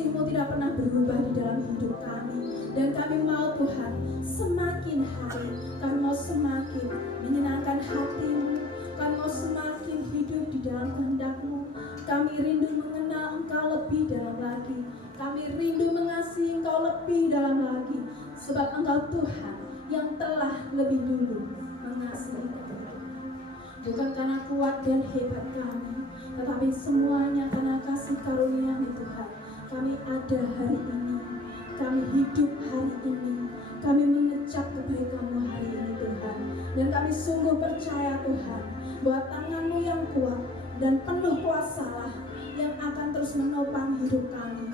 kasih-Mu tidak pernah berubah di dalam hidup kami. Dan kami mau Tuhan, semakin hari kami mau semakin menyenangkan hati-Mu. Kami mau semakin hidup di dalam kehendak-Mu. Kami rindu mengenal Engkau lebih dalam lagi. Kami rindu mengasihi Engkau lebih dalam lagi. Sebab Engkau Tuhan yang telah lebih dulu mengasihi kami. Bukan karena kuat dan hebat kami, tetapi semuanya karena kasih karunia-Mu Tuhan. Kami ada hari ini, kami hidup hari ini, kami mengecap kebaikan-Mu hari ini Tuhan. Dan kami sungguh percaya Tuhan, bahwa tangan-Mu yang kuat dan penuh kuasalah yang akan terus menopang hidup kami.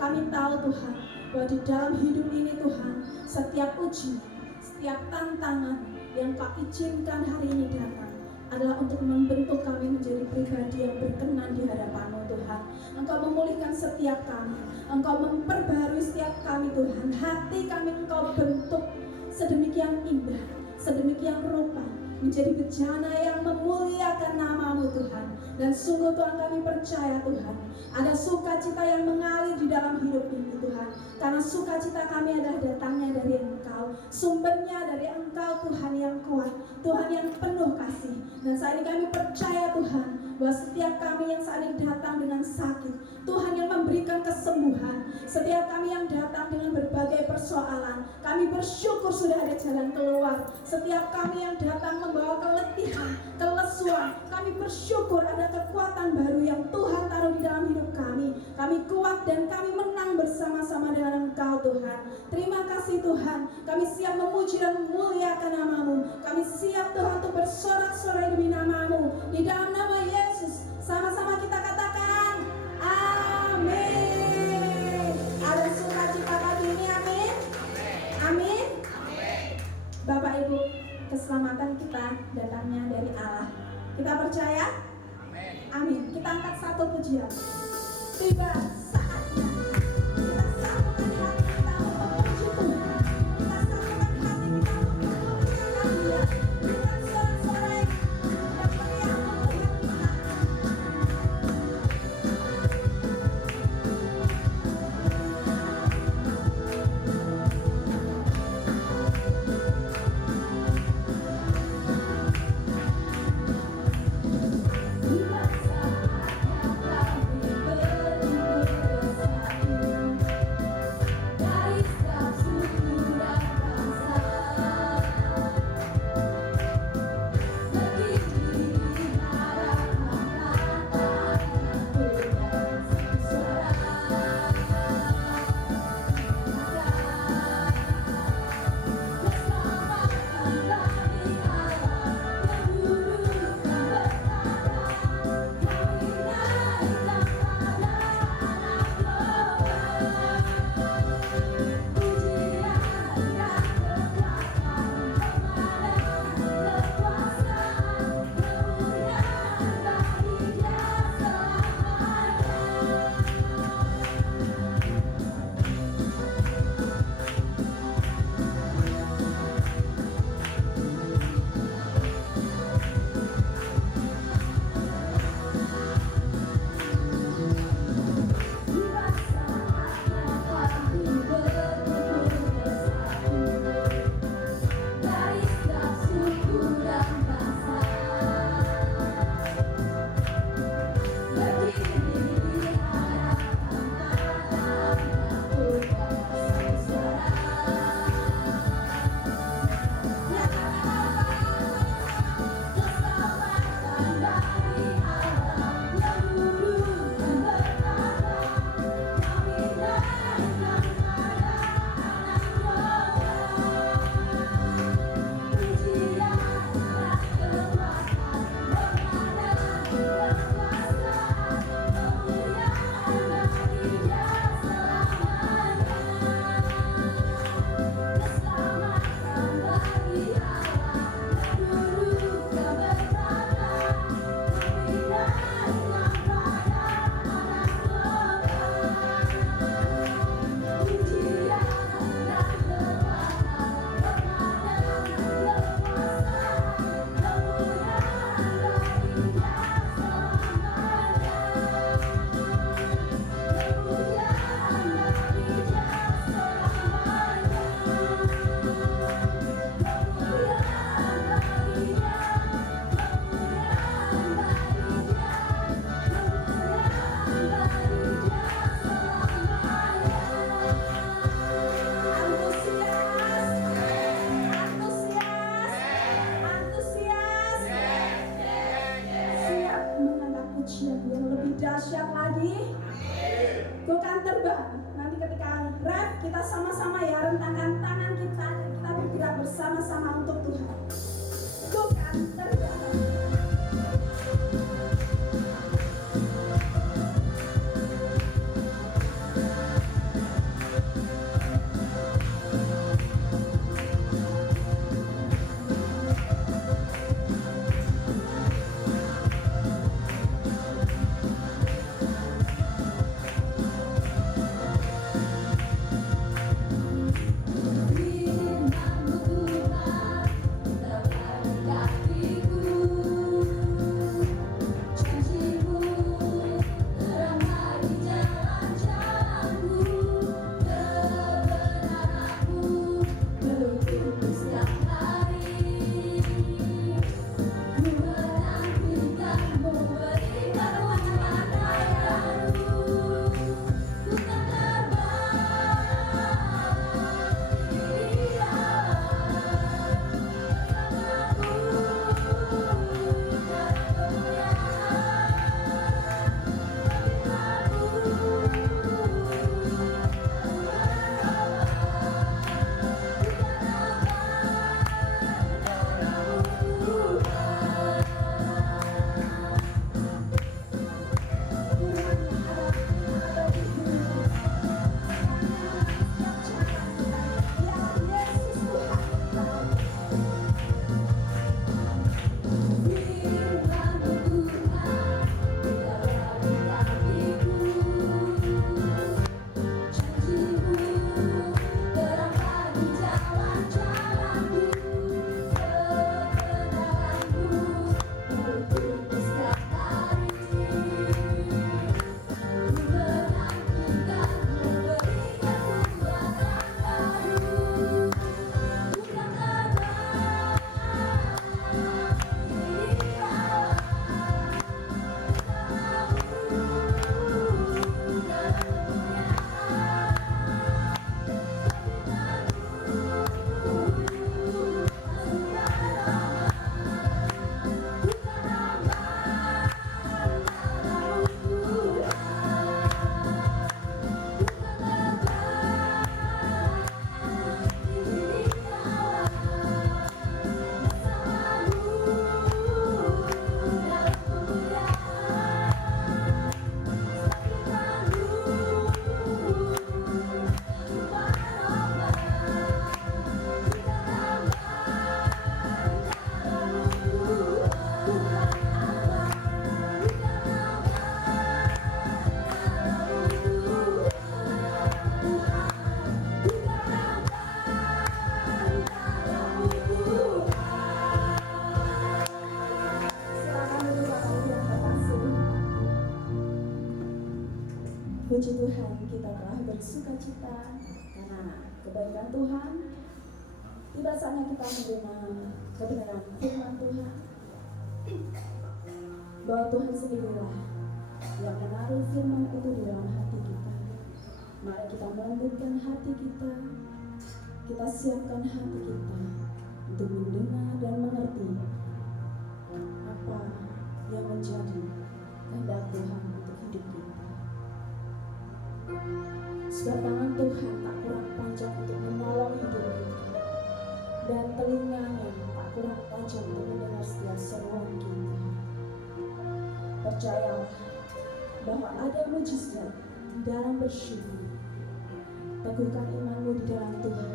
Kami tahu Tuhan, bahwa di dalam hidup ini Tuhan, setiap ujian, setiap tantangan yang Kau izinkan hari ini datang adalah untuk membentuk kami menjadi pribadi yang berkenan di hadapan-Mu Tuhan. Engkau memulihkan setiap kami, Engkau memperbarui setiap kami Tuhan. Hati kami Engkau bentuk sedemikian indah, sedemikian rupa, menjadi bejana yang memuliakan nama-Mu Tuhan. Dan sungguh Tuhan kami percaya Tuhan, ada sukacita yang mengalir di dalam hidup ini Tuhan. Karena sukacita kami adalah datangnya dari Engkau, sumbernya dari Engkau Tuhan yang kuat, Tuhan yang penuh kasih. Dan saat ini kami percaya Tuhan, bahwa setiap kami yang saat ini datang dengan sakit, Tuhan yang memberikan kesembuhan. Setiap kami yang datang dengan berbagai persoalan, kami bersyukur sudah ada jalan keluar. Setiap kami yang datang membawa keletihan, kelesuan, kami bersyukur ada kekuatan baru yang Tuhan taruh di dalam hidup kami. Kami kuat dan kami menang bersama-sama dengan Engkau Tuhan. Terima kasih Tuhan, kami siap memuji dan memuliakan nama-Mu. Kami siap Tuhan untuk bersorak-sorai demi nama-Mu. Di dalam nama Yesus, sama-sama kita katakan amin. Ada sukacita pagi ini, amin. Amin. Bapak Ibu, keselamatan kita datangnya dari Allah. Kita percaya? Amin. Kita angkat satu pujian. Tiba saatnya kita sambungkan hati kita untuk memuji Tuhan. Kita sambungkan hati kita untuk memuliakan Dia. Berikan sorak-sorai yang meriah untuk Tuhan. Tiba saatnya kami beribu. Puji Tuhan, kita telah bersuka cita karena kebaikan Tuhan. Tiba saatnya kita menerima kebenaran firman Tuhan, bahwa Tuhan sendirilah yang menaruh firman itu di dalam hati kita. Mari kita melembutkan hati kita, kita siapkan hati kita untuk mendengar dan mengerti apa yang menjadi kehendak Tuhan untuk hidup kita. Sebab tangan Tuhan tak kurang panjang untuk menolong hidup kita, dan telinganya tak kurang tajam untuk mendengar setiap seruan kita. Percayalah bahwa ada mujizat di dalam bersyukur. Teguhkan imanmu di dalam Tuhan.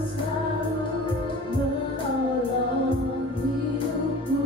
Selalu menolong hidupku.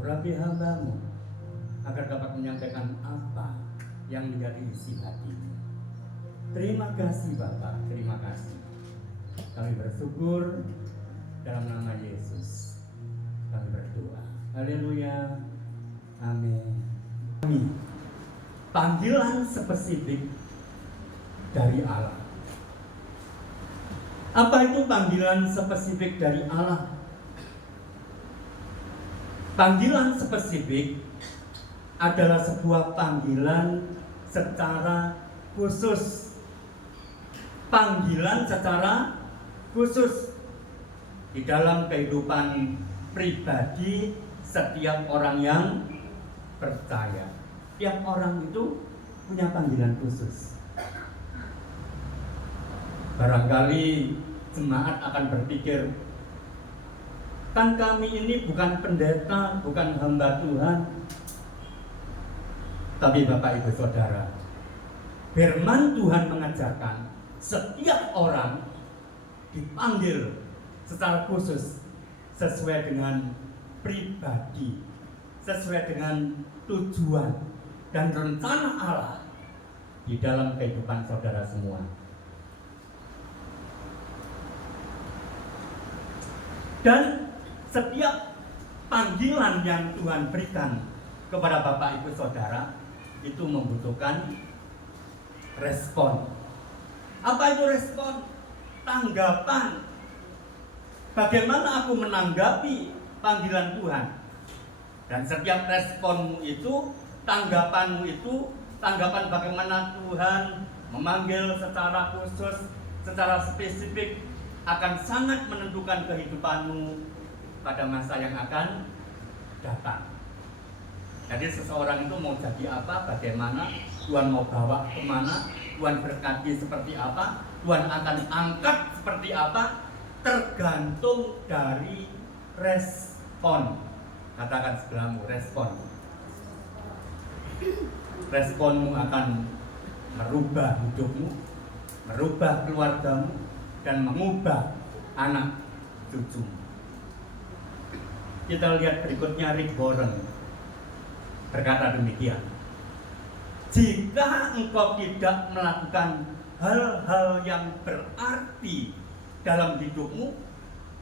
urapi hamba-Mu agar dapat menyampaikan apa yang menjadi isi hati-Mu. Terima kasih Bapa, terima kasih. Kami bersyukur dalam nama Yesus. Kami berdoa. Haleluya. Amin. Panggilan spesifik dari Allah. Apa itu panggilan spesifik dari Allah? Panggilan spesifik adalah sebuah panggilan secara khusus. Panggilan secara khusus di dalam kehidupan pribadi setiap orang yang percaya. Tiap orang itu punya panggilan khusus. Barangkali jemaat akan berpikir, kan kami ini bukan pendeta, bukan hamba Tuhan. Tapi Bapak Ibu Saudara, firman Tuhan mengajarkan setiap orang dipanggil secara khusus sesuai dengan pribadi, sesuai dengan tujuan dan rencana Allah di dalam kehidupan saudara semua. Dan setiap panggilan yang Tuhan berikan kepada Bapak Ibu Saudara itu membutuhkan respon. Apa itu respon? Tanggapan. Bagaimana aku menanggapi panggilan Tuhan? Dan setiap responmu itu, tanggapanmu itu, tanggapan bagaimana Tuhan memanggil secara khusus, secara spesifik akan sangat menentukan kehidupanmu pada masa yang akan datang. Jadi seseorang itu mau jadi apa, bagaimana, Tuhan mau bawa kemana, Tuhan berkati seperti apa, Tuhan akan angkat seperti apa, tergantung dari respon. Katakan sebelahmu, respon. Responmu akan merubah hidupmu, merubah keluargamu, dan mengubah anak cucumu. Kita lihat berikutnya, Rick Warren berkata demikian, jika engkau tidak melakukan hal-hal yang berarti dalam hidupmu,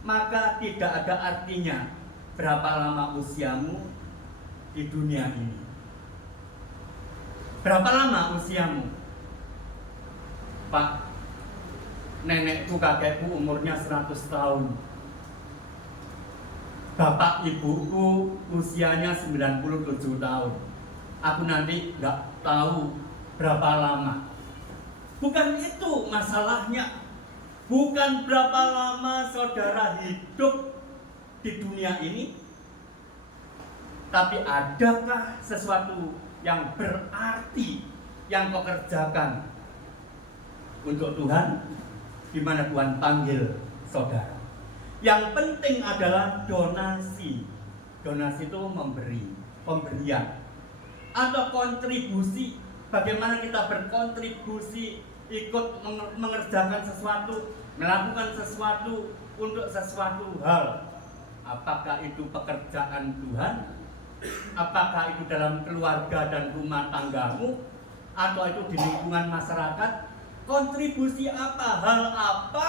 maka tidak ada artinya berapa lama usiamu di dunia ini. Berapa lama usiamu? Pak, nenekku, kakekku umurnya 100 tahun. Bapak ibuku usianya 97 tahun. Aku nanti nggak tahu berapa lama. Bukan itu masalahnya. Bukan berapa lama saudara hidup di dunia ini, tapi adakah sesuatu yang berarti yang kau kerjakan untuk Tuhan, di mana Tuhan panggil saudara. Yang penting adalah donasi. Donasi itu memberi, pemberian atau kontribusi. Bagaimana kita berkontribusi, ikut mengerjakan sesuatu, melakukan sesuatu untuk sesuatu hal. Apakah itu pekerjaan Tuhan? Apakah itu dalam keluarga dan rumah tanggamu? Atau itu di lingkungan masyarakat? Kontribusi apa? Hal apa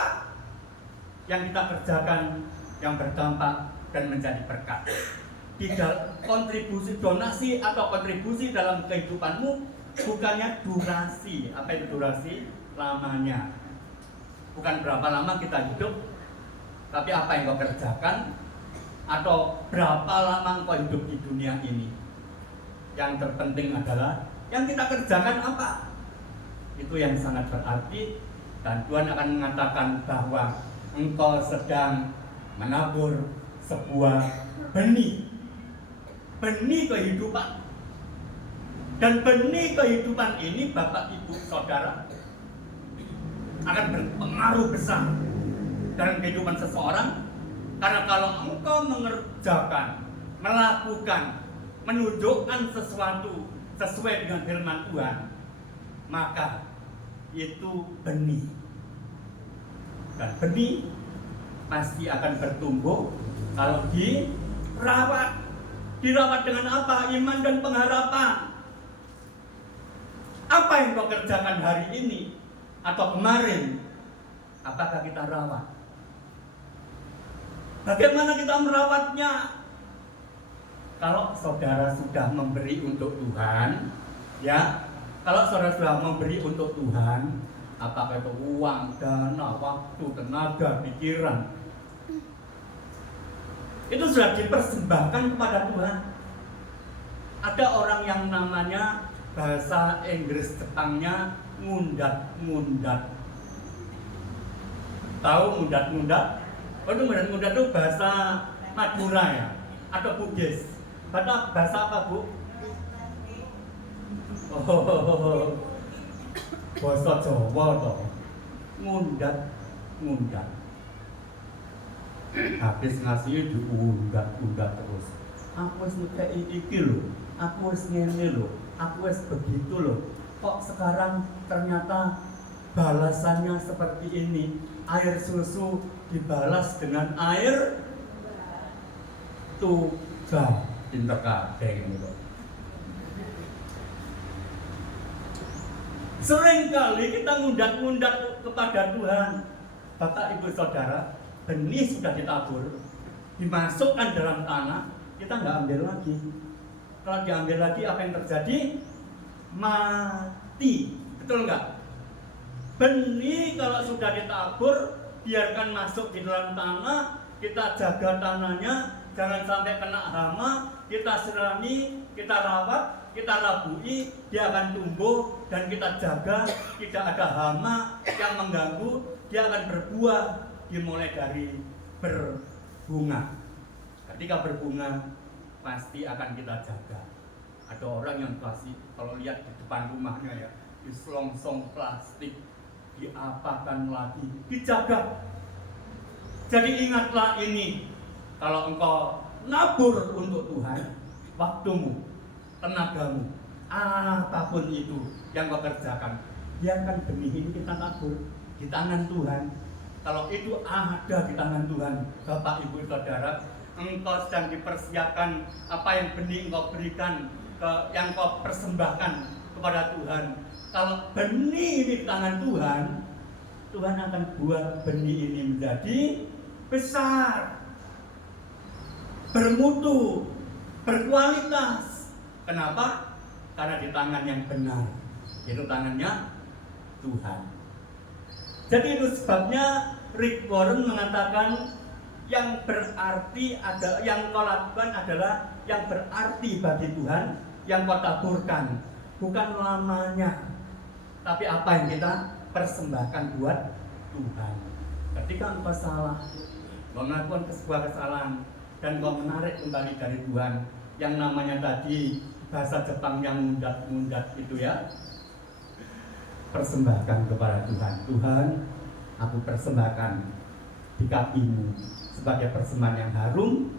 yang kita kerjakan yang berdampak dan menjadi berkat? Tidak kontribusi, donasi atau kontribusi dalam kehidupanmu bukannya durasi. Apa itu durasi? Lamanya. Bukan berapa lama kita hidup, tapi apa yang kau kerjakan, atau berapa lama kau hidup di dunia ini. Yang terpenting adalah yang kita kerjakan apa? Itu yang sangat berarti. Dan Tuhan akan mengatakan bahwa engkau sedang menabur sebuah benih kehidupan. Dan benih kehidupan ini, Bapak Ibu Saudara, akan berpengaruh besar dalam kehidupan seseorang. Karena kalau engkau mengerjakan, melakukan, menunjukkan sesuatu sesuai dengan firman Tuhan, maka itu benih. Dan benih pasti akan bertumbuh kalau dirawat, Dirawat dengan apa? Iman dan pengharapan. Apa yang kau kerjakan hari ini atau kemarin? Apakah kita rawat? Bagaimana kita merawatnya? Kalau saudara sudah memberi untuk Tuhan, ya, kalau saudara sudah memberi untuk Tuhan, apakah itu uang, dana, waktu, tenaga, pikiran, itu sudah dipersembahkan kepada Tuhan. Ada orang yang namanya bahasa Inggris Jepangnya ngundat-ngundat. Tahu ngundat-ngundat? Oh, itu ngundat-ngundat itu bahasa Madura ya, atau Bugis. Bahasa apa, Bu? Oh, bahasa Jawa toh. Ngundat-ngundat. Habis ngasih diundat-undat terus. Aku wis ngekei iki lho, aku wis ngene lho, aku wis begitu loh. Kok sekarang ternyata balasannya seperti ini. Air susu dibalas dengan air tuba. Pinter kabeh gitu. Sering kali kita ngundat-ngundat kepada Tuhan. Bapak Ibu Saudara, benih sudah ditabur, dimasukkan dalam tanah, kita nggak ambil lagi. Kalau diambil lagi, apa yang terjadi? Mati. Betul nggak? Benih kalau sudah ditabur, biarkan masuk di dalam tanah, kita jaga tanahnya, jangan sampai kena hama, kita sirami, kita rawat, kita rabui, dia akan tumbuh dan kita jaga, tidak ada hama yang mengganggu, dia akan berbuah dimulai dari berbunga. Ketika berbunga pasti akan kita jaga. Ada orang yang pasti kalau lihat di depan rumahnya ya, di selongsong plastik, diapakan lagi, dijaga. Jadi ingatlah ini, kalau engkau nabur untuk Tuhan, waktumu, tenagamu, apapun itu yang kau kerjakan, biarkan benih ini kita nabur di tangan Tuhan. Kalau itu ada di tangan Tuhan, Bapak Ibu Saudara, engkau sedang dipersiapkan apa yang benih engkau berikan, yang kau persembahkan kepada Tuhan. Kalau benih ini di tangan Tuhan, Tuhan akan buat benih ini menjadi besar, bermutu, berkualitas. Kenapa? Karena di tangan yang benar, yaitu tangannya Tuhan. Jadi itu sebabnya Rick Warren mengatakan yang berarti ada, yang kau lakukan adalah yang berarti bagi Tuhan, yang kau taburkan, bukan lamanya, tapi apa yang kita persembahkan buat Tuhan. Ketika engkau salah, melakukan sebuah kesalahan, dan kau menarik kembali dari Tuhan, yang namanya tadi bahasa Jepang yang mundat-mundat itu ya, persembahkan kepada Tuhan. Tuhan, aku persembahkan di kakimu sebagai persembahan yang harum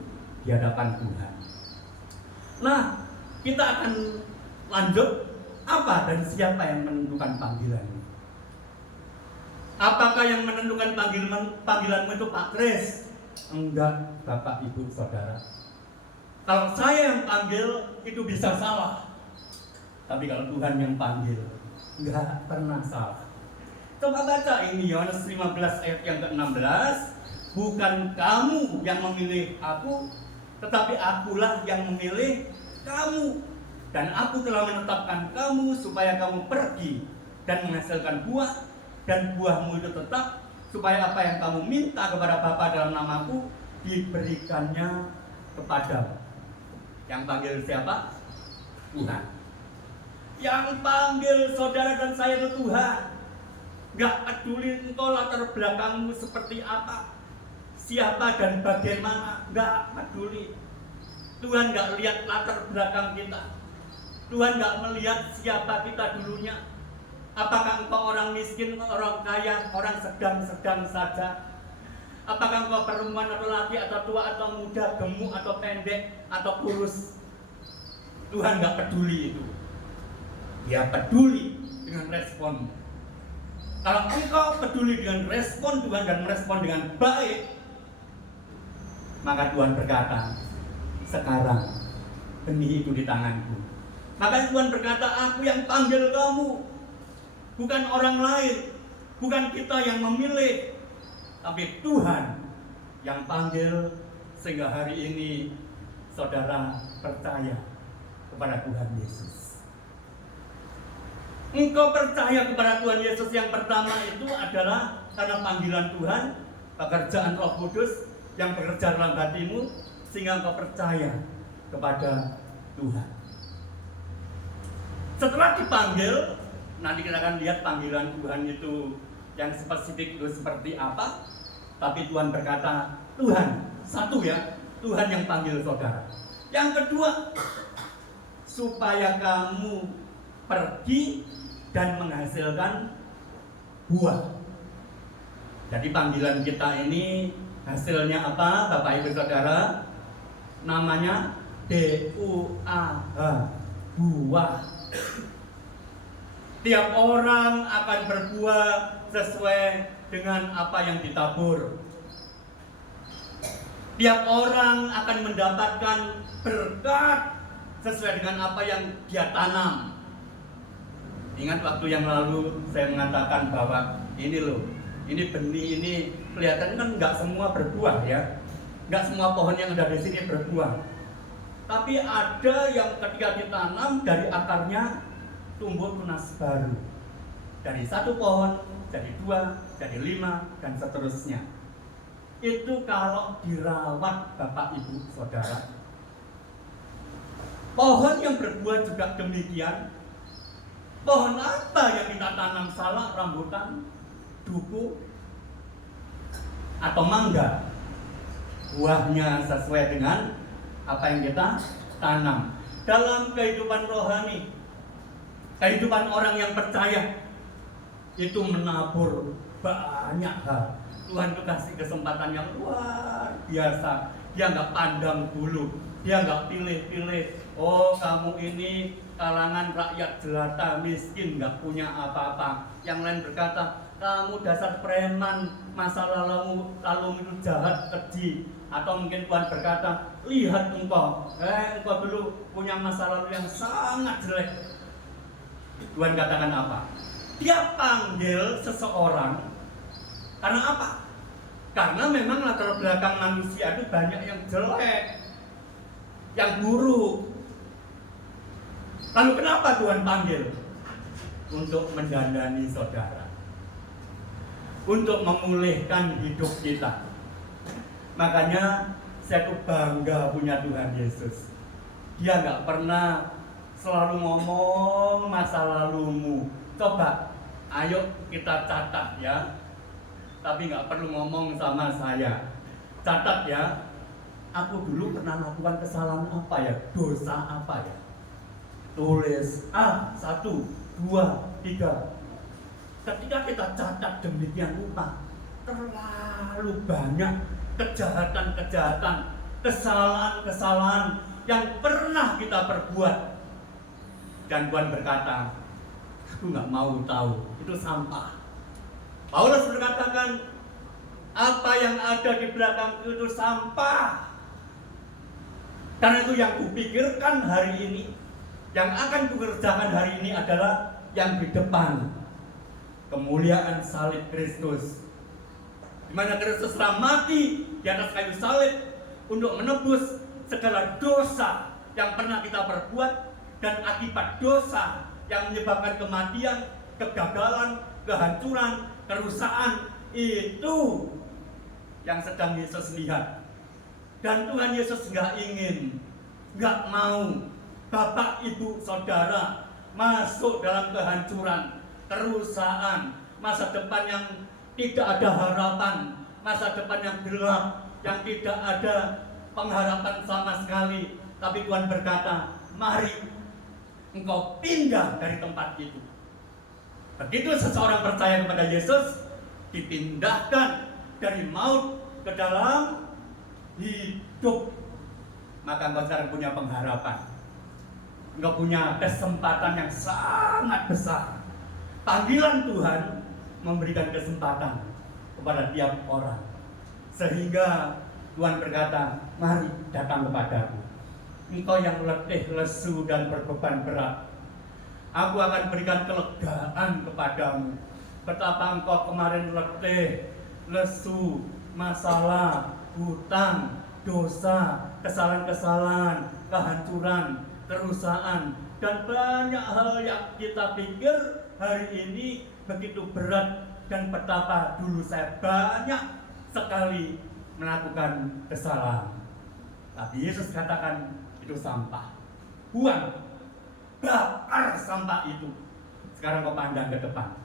di hadapan Tuhan. Nah, kita akan lanjut, apa dan siapa yang menentukan panggilan? Apakah yang menentukan panggilanmu itu Pak Kris? Enggak, Bapak Ibu Saudara. Kalau saya yang panggil itu bisa salah, tapi kalau Tuhan yang panggil enggak pernah salah. Coba baca ini Yohanes 15 ayat yang ke-16. Bukan kamu yang memilih aku, tetapi akulah yang memilih kamu. Dan aku telah menetapkan kamu supaya kamu pergi dan menghasilkan buah, dan buahmu itu tetap, supaya apa yang kamu minta kepada Bapa dalam namaku diberikannya kepadamu. Yang panggil siapa? Tuhan. Yang panggil saudara dan saya itu Tuhan. Gak peduli engkau latar belakangmu seperti apa, siapa dan bagaimana, gak peduli. Tuhan gak lihat latar belakang kita. Tuhan gak melihat siapa kita dulunya. Apakah engkau orang miskin, orang kaya, orang sedang-sedang saja? Apakah engkau perempuan atau laki atau tua atau muda, gemuk atau pendek atau kurus? Tuhan gak peduli itu. Dia peduli dengan respon. Kalau engkau peduli dengan respon Tuhan dan merespon dengan baik, maka Tuhan berkata, sekarang benih itu di tanganku. Maka Tuhan berkata, aku yang panggil kamu, bukan orang lain, bukan kita yang memilih, tapi Tuhan yang panggil, sehingga hari ini saudara percaya kepada Tuhan Yesus. Engkau percaya kepada Tuhan Yesus yang pertama itu adalah karena panggilan Tuhan, pekerjaan Roh Kudus yang bekerja dalam hatimu, sehingga engkau percaya kepada Tuhan. Setelah dipanggil, nanti kita akan lihat panggilan Tuhan itu yang spesifik itu seperti apa. Tapi Tuhan berkata, Tuhan, satu ya, Tuhan yang panggil saudara. Yang kedua, supaya kamu pergi dan menghasilkan buah. Jadi panggilan kita ini hasilnya apa, Bapak Ibu Saudara? Namanya DUAH, buah. Tiap orang akan berbuah sesuai dengan apa yang ditabur. Tiap orang akan mendapatkan berkat sesuai dengan apa yang dia tanam. Ingat waktu yang lalu saya mengatakan bahwa ini loh, ini benih ini kelihatan kan nggak semua berbuah ya, nggak semua pohon yang ada di sini berbuah. Tapi ada yang ketika ditanam dari akarnya tumbuh tunas baru. Dari satu pohon jadi 2, jadi 5 dan seterusnya. Itu kalau dirawat Bapak Ibu Saudara. Pohon yang berbuah juga demikian. Pohon apa yang kita tanam, salak, rambutan, duku, atau mangga? Buahnya sesuai dengan apa yang kita tanam. Dalam kehidupan rohani, kehidupan orang yang percaya, itu menabur banyak hal. Tuhan itu kasih kesempatan yang luar biasa. Dia nggak pandang bulu, dia nggak pilih-pilih. Oh, kamu ini kalangan rakyat jelata, miskin, nggak punya apa-apa. Yang lain berkata, kamu dasar preman, masa lalu itu jahat, keji. Atau mungkin Tuhan berkata, lihat engkau dulu punya masa lalu yang sangat jelek. Tuhan katakan apa? Dia panggil seseorang karena apa? Karena memang latar belakang manusia itu banyak yang jelek, yang buruk. Lalu kenapa Tuhan panggil? Untuk mendandani saudara, untuk memulihkan hidup kita. Makanya saya tuh bangga punya Tuhan Yesus. Dia nggak pernah selalu ngomong masa lalumu. Coba, ayo kita catat ya. Tapi nggak perlu ngomong sama saya. Catat ya. Aku dulu pernah lakukan kesalahan apa ya? Dosa apa ya? Tulis 1, 2, 3. Ketika kita catat demikian rupa, terlalu banyak kejahatan-kejahatan, kesalahan-kesalahan yang pernah kita perbuat. Dan Tuhan berkata, aku nggak mau tahu, itu sampah. Paulus berkatakan, apa yang ada di belakang itu sampah. Karena itu yang kupikirkan hari ini, yang akan kukerjakan hari ini adalah yang di depan, kemuliaan salib Kristus, di mana Kristus telah mati di atas kayu salib untuk menebus segala dosa yang pernah kita perbuat, dan akibat dosa yang menyebabkan kematian, kegagalan, kehancuran, kerusakan, itu yang sedang Yesus lihat. Dan Tuhan Yesus nggak ingin, nggak mau Bapak, Ibu, Saudara masuk dalam kehancuran, kerusakan, masa depan yang tidak ada harapan, masa depan yang gelap, yang tidak ada pengharapan sama sekali. Tapi Tuhan berkata, mari engkau pindah dari tempat itu. Begitu seseorang percaya kepada Yesus, dipindahkan dari maut ke dalam hidup, maka engkau sekarang punya pengharapan. Engkau punya kesempatan yang sangat besar. Panggilan Tuhan memberikan kesempatan kepada tiap orang, sehingga Tuhan berkata, mari datang kepadaku. engkau yang letih, lesu, dan berbeban berat, aku akan berikan kelegaan kepadamu. Betapa engkau kemarin letih, lesu, masalah, hutang, dosa, kesalahan-kesalahan, kehancuran, kerusakan, dan banyak hal yang kita pikir hari ini begitu berat, dan betapa dulu saya banyak sekali melakukan kesalahan. Tapi Yesus katakan itu sampah. Buang, bakar sampah itu. Sekarang kau pandang ke depan.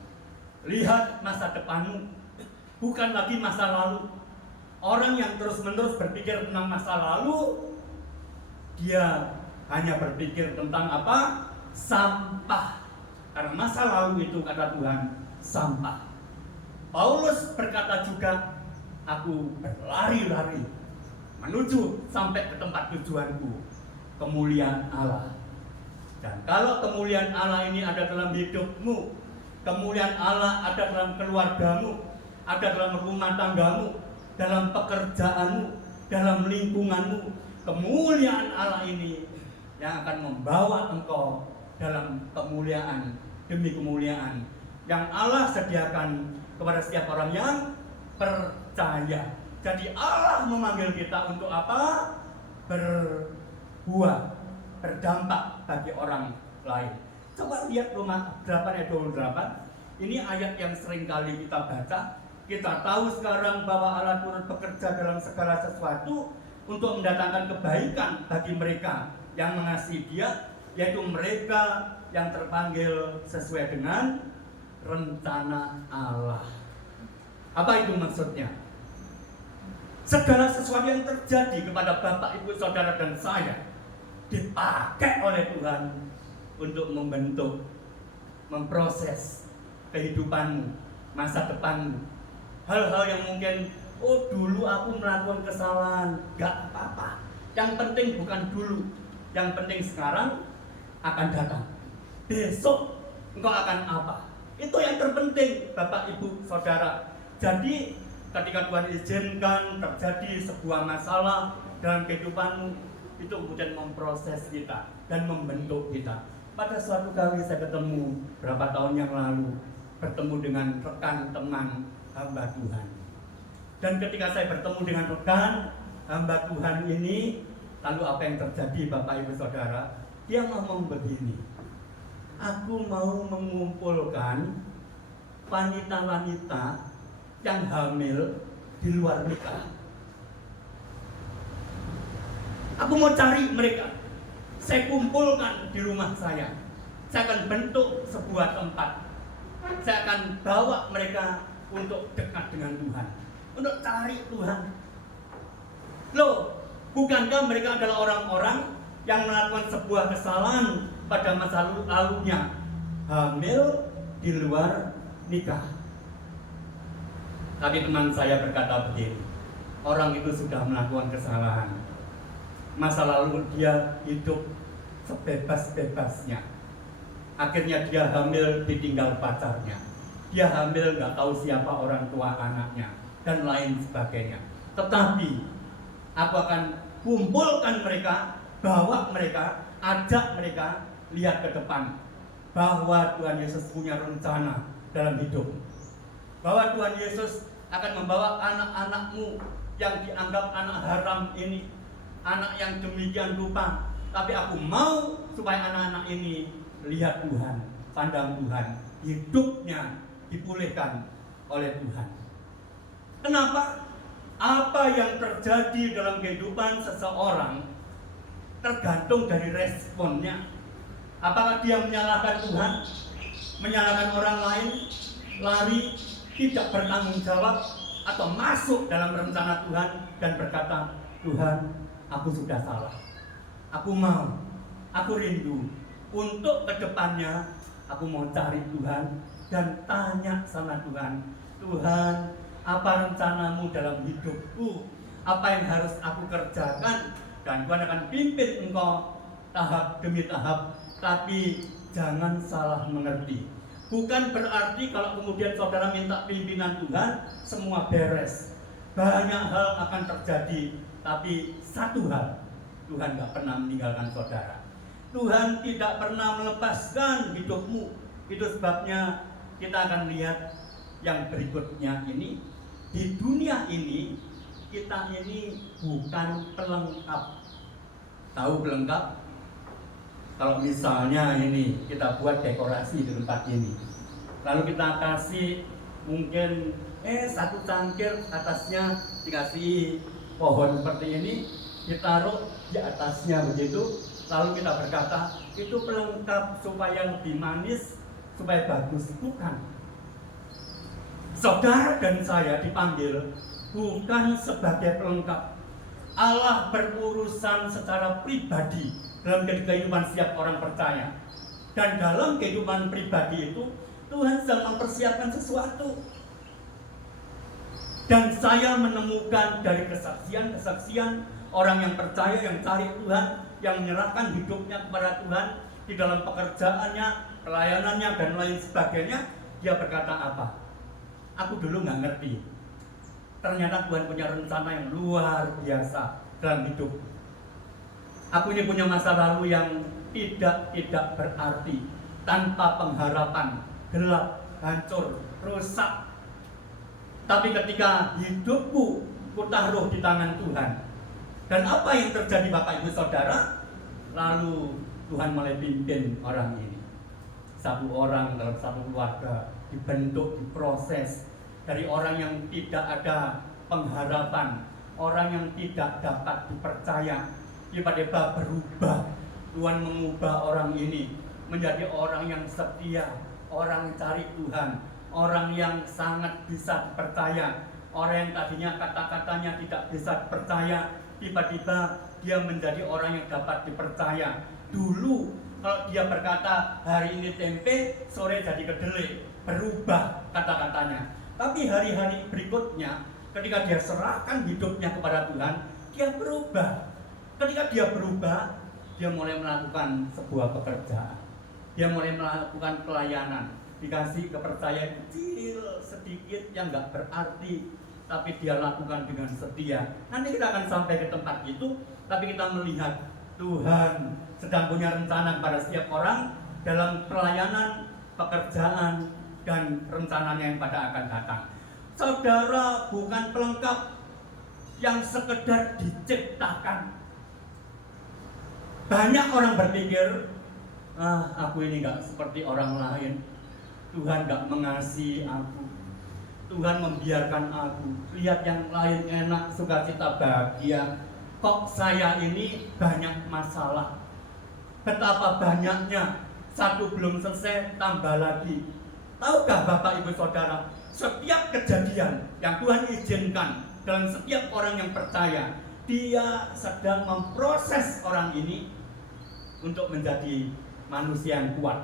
Lihat masa depanmu, bukan lagi masa lalu. Orang yang terus-menerus berpikir tentang masa lalu, dia hanya berpikir tentang apa? Sampah. Karena masa lalu itu, kata Tuhan, sampah. Paulus berkata juga, aku berlari-lari menuju sampai ke tempat tujuanku, kemuliaan Allah. Dan kalau kemuliaan Allah ini ada dalam hidupmu, kemuliaan Allah ada dalam keluargamu, ada dalam rumah tanggamu, dalam pekerjaanmu, dalam lingkunganmu, kemuliaan Allah ini yang akan membawa engkau dalam kemuliaan demi kemuliaan yang Allah sediakan kepada setiap orang yang percaya. Jadi Allah memanggil kita untuk apa? Berbuah, berdampak bagi orang lain. Coba lihat Roma 8 ayat 28. Ini ayat yang sering kali kita baca. Kita tahu sekarang bahwa Allah turut bekerja dalam segala sesuatu untuk mendatangkan kebaikan bagi mereka yang mengasihi Dia, yaitu mereka yang terpanggil sesuai dengan rencana Allah. Apa itu maksudnya? Segala sesuatu yang terjadi kepada Bapak, Ibu, Saudara, dan saya dipakai oleh Tuhan untuk membentuk, memproses kehidupanmu, masa depanmu. Hal-hal yang mungkin, oh dulu aku melakukan kesalahan, gak apa-apa. Yang penting bukan dulu, yang penting sekarang akan datang. Besok engkau akan apa? Itu yang terpenting, Bapak, Ibu, Saudara. Jadi ketika Tuhan izinkan terjadi sebuah masalah dalam kehidupanmu, itu kemudian memproses kita dan membentuk kita. Pada suatu kali saya ketemu berapa tahun yang lalu, bertemu dengan rekan teman hamba Tuhan. Dan ketika saya bertemu dengan rekan hamba Tuhan ini, lalu apa yang terjadi, Bapak, Ibu, Saudara? Dia ngomong begini, aku mau mengumpulkan wanita-wanita yang hamil di luar nikah. Aku mau cari mereka, saya kumpulkan di rumah saya. Saya akan bentuk sebuah tempat. Saya akan bawa mereka untuk dekat dengan Tuhan, untuk cari Tuhan. Loh, bukankah mereka adalah orang-orang yang melakukan sebuah kesalahan pada masa lalunya, hamil di luar nikah? Tapi teman saya berkata begini, orang itu sudah melakukan kesalahan. Masa lalu dia hidup sebebas-bebasnya. Akhirnya dia hamil ditinggal pacarnya. Dia hamil gak tahu siapa orang tua anaknya, dan lain sebagainya. Tetapi aku akan kumpulkan mereka, bawa mereka, ajak mereka lihat ke depan bahwa Tuhan Yesus punya rencana dalam hidup. Bahwa Tuhan Yesus akan membawa anak-anakmu yang dianggap anak haram ini, anak yang demikian rupa. Tapi aku mau supaya anak-anak ini lihat Tuhan, pandang Tuhan, hidupnya dipulihkan oleh Tuhan. Kenapa? Apa yang terjadi dalam kehidupan seseorang tergantung dari responnya. Apakah dia menyalahkan Tuhan, menyalahkan orang lain, lari, tidak bertanggung jawab, atau masuk dalam rencana Tuhan dan berkata, Tuhan, aku sudah salah. Aku mau, aku rindu. Untuk kedepannya, aku mau cari Tuhan dan tanya sama Tuhan, Tuhan, apa rencanamu dalam hidupku? Apa yang harus aku kerjakan? Dan Tuhan akan pimpin engkau tahap demi tahap. Tapi jangan salah mengerti. Bukan berarti kalau kemudian saudara minta pimpinan Tuhan, semua beres. Banyak hal akan terjadi, tapi satu hal, Tuhan gak pernah meninggalkan saudara. Tuhan tidak pernah melepaskan hidupmu. Itu sebabnya kita akan lihat yang berikutnya ini. Di dunia ini, kita ini bukan pelengkap. Tahu pelengkap? Kalau misalnya ini kita buat dekorasi di tempat ini, lalu kita kasih mungkin satu cangkir, atasnya dikasih pohon seperti ini, ditaruh di atasnya begitu, lalu kita berkata itu pelengkap supaya lebih manis, supaya bagus. Bukan. Saudara dan saya dipanggil bukan sebagai pelengkap. Allah berurusan secara pribadi dalam kehidupan setiap orang percaya. Dan dalam kehidupan pribadi itu Tuhan sedang mempersiapkan sesuatu. Dan saya menemukan dari kesaksian-kesaksian orang yang percaya, yang cari Tuhan, yang menyerahkan hidupnya kepada Tuhan di dalam pekerjaannya, pelayanannya, dan lain sebagainya. Dia berkata apa? Aku dulu nggak ngerti. Ternyata Tuhan punya rencana yang luar biasa dalam hidup. Aku ini punya masa lalu yang tidak berarti, tanpa pengharapan, gelap, hancur, rusak. Tapi ketika hidupku kutaruh di tangan Tuhan, dan apa yang terjadi Bapak Ibu Saudara, lalu Tuhan mulai pimpin orang ini. Satu orang dalam satu keluarga dibentuk, diproses dari orang yang tidak ada pengharapan, orang yang tidak dapat dipercaya, tiba-tiba berubah. Tuhan mengubah orang ini menjadi orang yang setia, orang yang cari Tuhan, orang yang sangat bisa dipercaya. Orang yang tadinya kata-katanya tidak bisa dipercaya, tiba-tiba dia menjadi orang yang dapat dipercaya. Dulu kalau dia berkata hari ini tempe, sore jadi kedelai, berubah kata-katanya. Tapi hari-hari berikutnya, ketika dia serahkan hidupnya kepada Tuhan, dia berubah. Ketika dia berubah, dia mulai melakukan sebuah pekerjaan, dia mulai melakukan pelayanan, dikasih kepercayaan kecil sedikit yang gak berarti, tapi dia lakukan dengan setia. Nanti kita akan sampai ke tempat itu, tapi kita melihat Tuhan sedang punya rencana pada setiap orang dalam pelayanan, pekerjaan, dan rencananya yang pada akan datang. Saudara bukan pelengkap yang sekedar diciptakan. Banyak orang berpikir, aku ini gak seperti orang lain, Tuhan gak mengasihi aku, Tuhan membiarkan aku, lihat yang lain enak, sukacita, bahagia, kok saya ini banyak masalah. Betapa banyaknya, satu belum selesai, tambah lagi. Tahukah Bapak Ibu Saudara, setiap kejadian yang Tuhan izinkan dalam setiap orang yang percaya, dia sedang memproses orang ini untuk menjadi manusia yang kuat,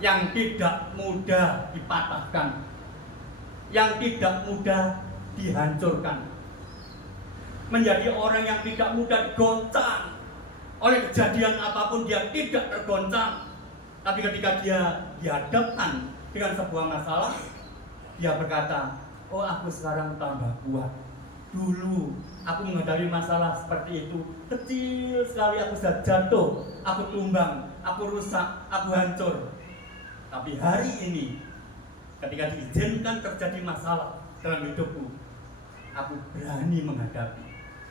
yang tidak mudah dipatahkan, yang tidak mudah dihancurkan, menjadi orang yang tidak mudah digoncang oleh kejadian apapun. Dia tidak tergoncang, tapi ketika dia dihadapkan dengan sebuah masalah, dia berkata, oh aku sekarang tambah kuat. Dulu aku menghadapi masalah seperti itu, kecil sekali aku sudah jatuh, aku tumbang, aku rusak, aku hancur. Tapi hari ini, ketika diizinkan terjadi masalah dalam hidupku, aku berani menghadapi,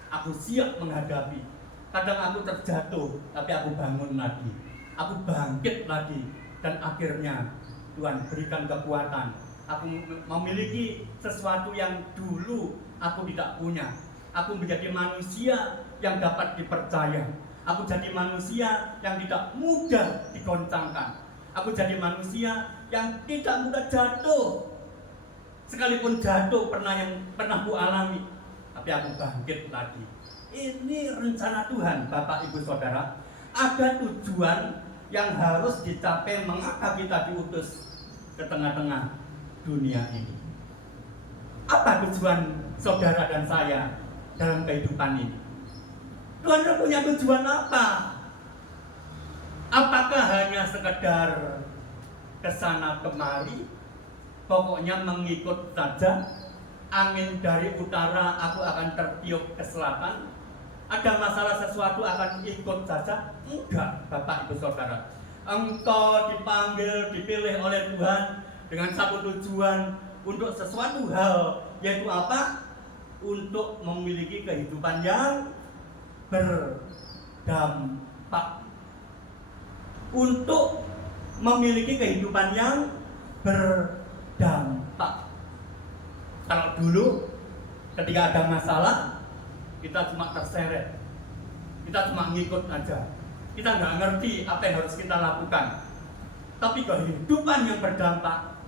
aku siap menghadapi. Kadang aku terjatuh, tapi aku bangun lagi, aku bangkit lagi, dan akhirnya Tuhan berikan kekuatan. Aku memiliki sesuatu yang dulu aku tidak punya. Aku menjadi manusia yang dapat dipercaya. Aku jadi manusia yang tidak mudah digoncangkan. Aku jadi manusia yang tidak mudah jatuh. Sekalipun jatuh pernah ku alami, tapi aku bangkit lagi. Ini rencana Tuhan, Bapak Ibu Saudara. Ada tujuan yang harus dicapai mengapa kita diutus ke tengah-tengah dunia ini. Apa tujuan saudara dan saya dalam kehidupan ini? Tuhan punya tujuan apa? Apakah hanya sekedar kesana kemari, pokoknya mengikut saja, angin dari utara aku akan tertiup ke selatan, ada masalah sesuatu akan ikut saja? Enggak, Bapak Ibu Saudara. Engkau dipanggil, dipilih oleh Tuhan dengan satu tujuan untuk sesuatu hal, yaitu apa? Untuk memiliki kehidupan yang berdampak. Untuk memiliki kehidupan yang berdampak. Kalau dulu ketika ada masalah, kita cuma terseret, kita cuma ngikut aja, kita nggak ngerti apa yang harus kita lakukan. Tapi kehidupan yang berdampak,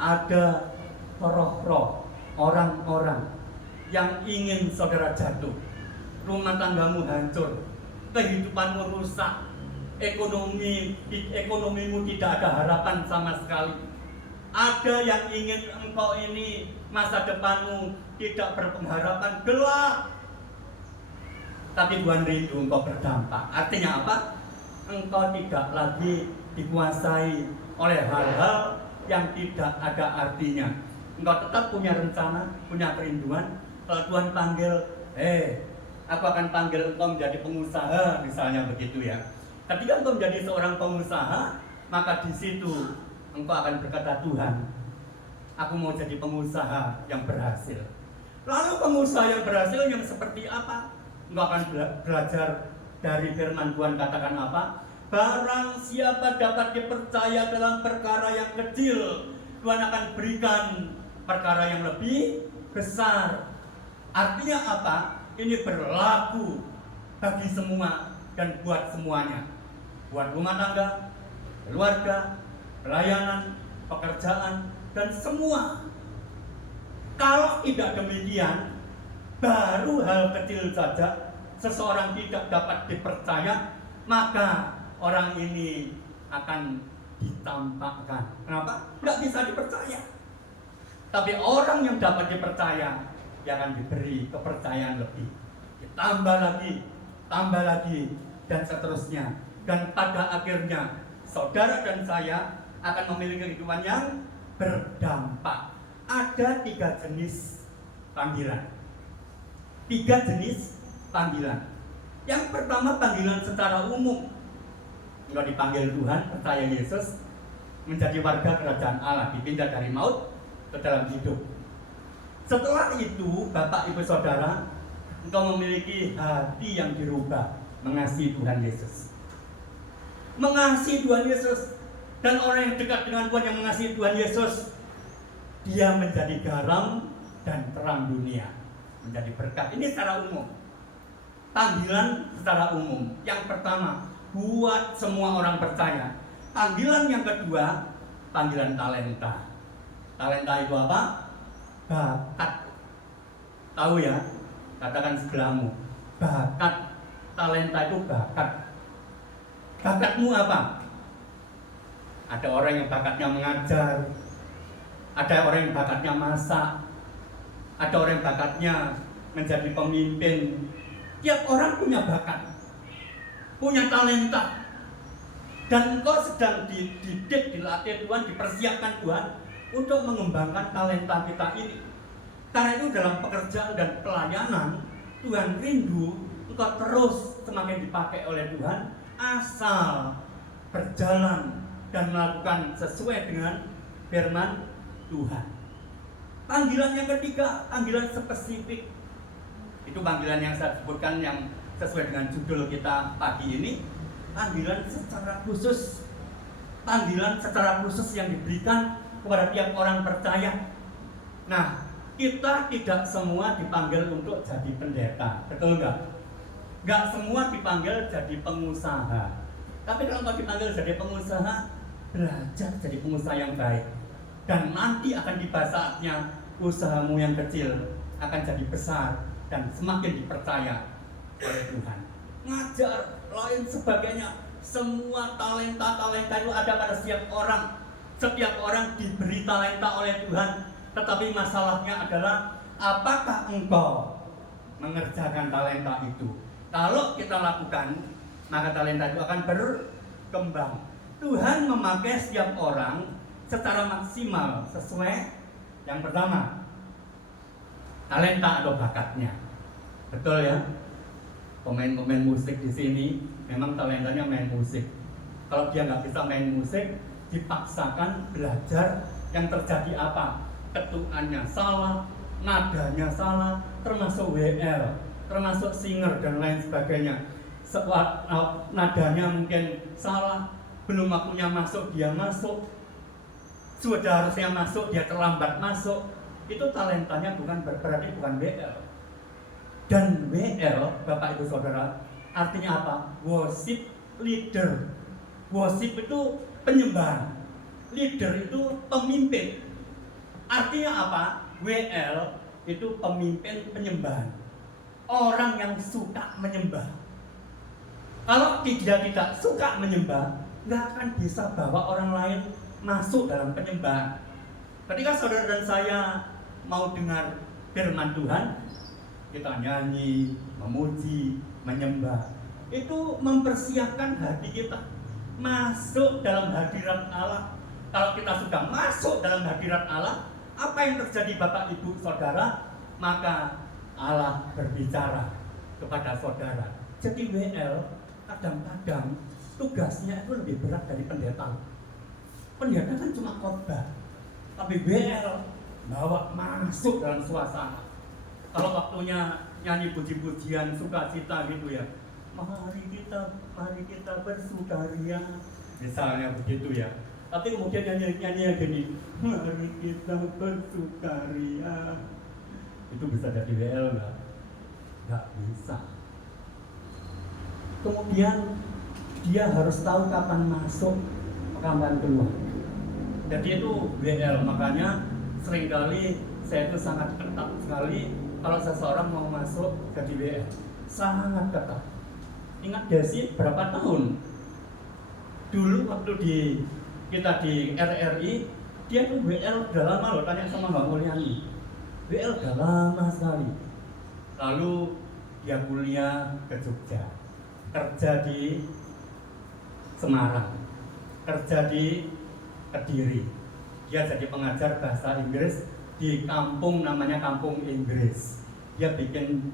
ada roh-roh, orang-orang yang ingin saudara jatuh, rumah tanggamu hancur, kehidupanmu rusak, ekonomimu tidak ada harapan sama sekali. Ada yang ingin engkau ini masa depanmu tidak berpengharapan, gelap. Tapi Tuhan rindu engkau berdampak. Artinya apa? Engkau tidak lagi dikuasai oleh hal-hal yang tidak ada artinya. Engkau tetap punya rencana, punya kerinduan. Kalau Tuhan panggil, aku akan panggil engkau menjadi pengusaha, misalnya begitu ya. Ketika engkau menjadi seorang pengusaha, maka di situ engkau akan berkata, Tuhan, aku mau jadi pengusaha yang berhasil. Lalu pengusaha yang berhasil yang seperti apa? Engkau akan belajar dari firman Tuhan, katakan apa? Barang siapa dapat dipercaya dalam perkara yang kecil, Tuhan akan berikan perkara yang lebih besar. Artinya apa? Ini berlaku bagi semua dan buat semuanya. Buat rumah tangga, keluarga, pelayanan, pekerjaan, dan semua. Kalau tidak demikian, baru hal kecil saja seseorang tidak dapat dipercaya, maka orang ini akan ditampakkan. Kenapa? Nggak bisa dipercaya. Tapi orang yang dapat dipercaya, dia akan diberi kepercayaan lebih. Ditambah lagi, dan seterusnya. Dan pada akhirnya, saudara dan saya akan memiliki kehidupan yang berdampak. Ada 3 jenis panggilan. 3 jenis panggilan. Yang pertama, panggilan secara umum. Engkau dipanggil Tuhan, percaya Yesus, menjadi warga kerajaan Allah, dipindah dari maut ke dalam hidup. Setelah itu, Bapak Ibu Saudara, engkau memiliki hati yang dirubah, mengasihi Tuhan Yesus. Mengasihi Tuhan Yesus. Dan orang yang dekat dengan Tuhan, yang mengasihi Tuhan Yesus, dia menjadi garam dan terang dunia, menjadi berkat. Ini secara umum. Panggilan secara umum. Yang pertama, buat semua orang percaya. Panggilan yang kedua, panggilan talenta. Talenta itu apa? Bakat. Tahu ya? Katakan sebelahmu, bakat. Talenta itu bakat. Bakatmu apa? Ada orang yang bakatnya mengajar, ada orang yang bakatnya masak, ada orang yang bakatnya menjadi pemimpin. Tiap orang punya bakat, punya talenta. Dan engkau sedang dididik, dilatih Tuhan, dipersiapkan Tuhan untuk mengembangkan talenta kita ini. Karena itu dalam pekerjaan dan pelayanan, Tuhan rindu engkau terus semakin dipakai oleh Tuhan, asal berjalan dan melakukan sesuai dengan firman Tuhan. Panggilan yang ketiga, panggilan spesifik. Itu panggilan yang saya sebutkan yang sesuai dengan judul kita pagi ini. Panggilan secara khusus. Panggilan secara khusus yang diberikan kepada tiap orang percaya. Nah, kita tidak semua dipanggil untuk jadi pendeta, betul nggak? Nggak semua dipanggil jadi pengusaha. Tapi kalau kau dipanggil jadi pengusaha, belajar jadi pengusaha yang baik. Dan nanti akan tiba saatnya usahamu yang kecil akan jadi besar dan semakin dipercaya oleh Tuhan. Ngajar, lain sebagainya. Semua talenta-talenta itu ada pada setiap orang. Setiap orang diberi talenta oleh Tuhan. Tetapi masalahnya adalah, apakah engkau mengerjakan talenta itu? Kalau kita lakukan, maka talenta itu akan berkembang. Tuhan memakai setiap orang secara maksimal sesuai yang pertama, talenta atau bakatnya. Betul ya? pemain-pemain musik di sini memang talentanya main musik. Kalau dia nggak bisa main musik, dipaksakan belajar, yang terjadi apa? Ketukannya salah, nadanya salah, termasuk WL, termasuk singer dan lain sebagainya. Nadanya mungkin salah, belum waktunya masuk dia masuk, sudah harusnya masuk dia terlambat masuk. Itu talentanya berarti bukan WL. Dan WL, Bapak Ibu Saudara, artinya apa? Worship leader. Worship itu penyembahan, leader itu pemimpin. Artinya apa? WL itu pemimpin penyembahan, orang yang suka menyembah. Kalau dia tidak suka menyembah, nggak akan bisa bawa orang lain masuk dalam penyembahan. Ketika saudara dan saya mau dengar firman Tuhan, kita nyanyi, memuji, menyembah, itu mempersiapkan hati kita masuk dalam hadirat Allah. Kalau kita sudah masuk dalam hadirat Allah, apa yang terjadi Bapak Ibu Saudara? Maka Allah berbicara kepada saudara. Jadi WL kadang-kadang tugasnya itu lebih berat dari pendeta. Pendeta kan cuma khotbah, tapi WL bawa masuk dalam suasana. Kalau waktunya nyanyi puji-pujian, sukacita gitu ya, mari kita bersukaria, misalnya begitu ya. Tapi kemudian nyanyi gini, mari kita bersukaria, itu bisa jadi WL nggak? Nggak bisa. Kemudian dia harus tahu kapan masuk, kapan keluar. Jadi itu WL, makanya seringkali saya itu sangat ketat sekali kalau seseorang mau masuk jadi WL, sangat ketat. Ingat Desi berapa tahun? Dulu waktu kita di RRI, dia tuh WL udah lama loh, tanya sama Mbak Mulyani. WL udah lama sekali. Lalu dia kuliah ke Jogja, kerja di Semarang, kerja di Kediri. Dia jadi pengajar bahasa Inggris di kampung namanya Kampung Inggris. Dia bikin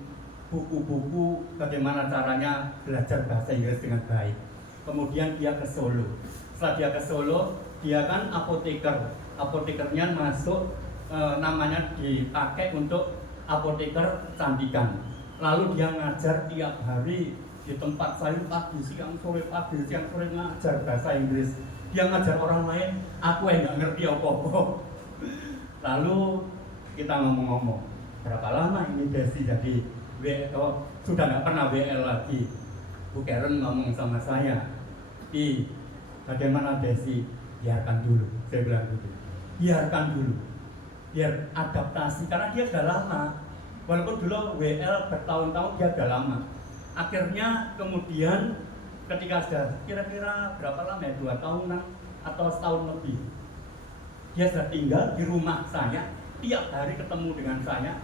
buku-buku bagaimana caranya belajar bahasa Inggris dengan baik. Kemudian dia ke Solo. Setelah dia ke Solo, dia kan apoteker. Apotekernya masuk, namanya dipakai untuk apoteker cantikan. Lalu dia ngajar tiap hari di tempat saya, pagi, siang, sore, ngajar bahasa Inggris. Dia ngajar orang lain, aku yang nggak ngerti apa-apa. Lalu kita ngomong-ngomong, berapa lama ini Desi jadi WL? Sudah nggak pernah WL lagi. Bu Karen ngomong sama saya, bagaimana Desi? Biarkan dulu, saya bilang gitu. Biarkan dulu, biar adaptasi, karena dia sudah lama. Walaupun dulu WL bertahun-tahun, dia sudah lama. Akhirnya kemudian ketika sudah kira-kira berapa lama ya, 2 tahunan atau setahun lebih, dia sudah tinggal di rumah saya, tiap hari ketemu dengan saya,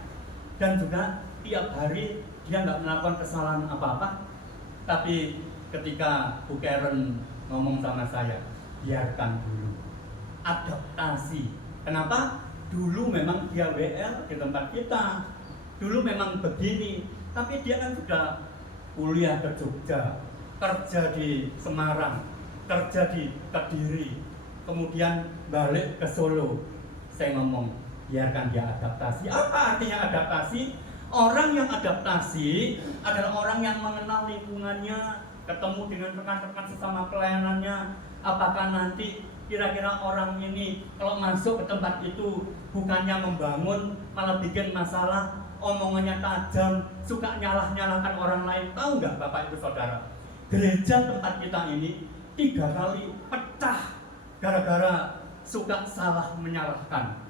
dan juga tiap hari dia nggak melakukan kesalahan apa-apa. Tapi ketika Bu Karen ngomong sama saya, biarkan dulu, adaptasi. Kenapa? Dulu memang dia WL di tempat kita, dulu memang begini, tapi dia kan sudah kuliah ke Jogja, kerja di Semarang, kerja di Kediri, kemudian balik ke Solo. Saya ngomong, biarkan dia adaptasi. Apa artinya adaptasi? Orang yang adaptasi adalah orang yang mengenal lingkungannya, ketemu dengan rekan-rekan sesama pelayanannya. Apakah nanti kira-kira orang ini kalau masuk ke tempat itu bukannya membangun, malah bikin masalah, omongannya tajam, suka nyalah-nyalahkan orang lain. Tahu nggak Bapak Ibu Saudara? Gereja tempat kita ini 3 kali pecah gara-gara suka salah menyalahkan.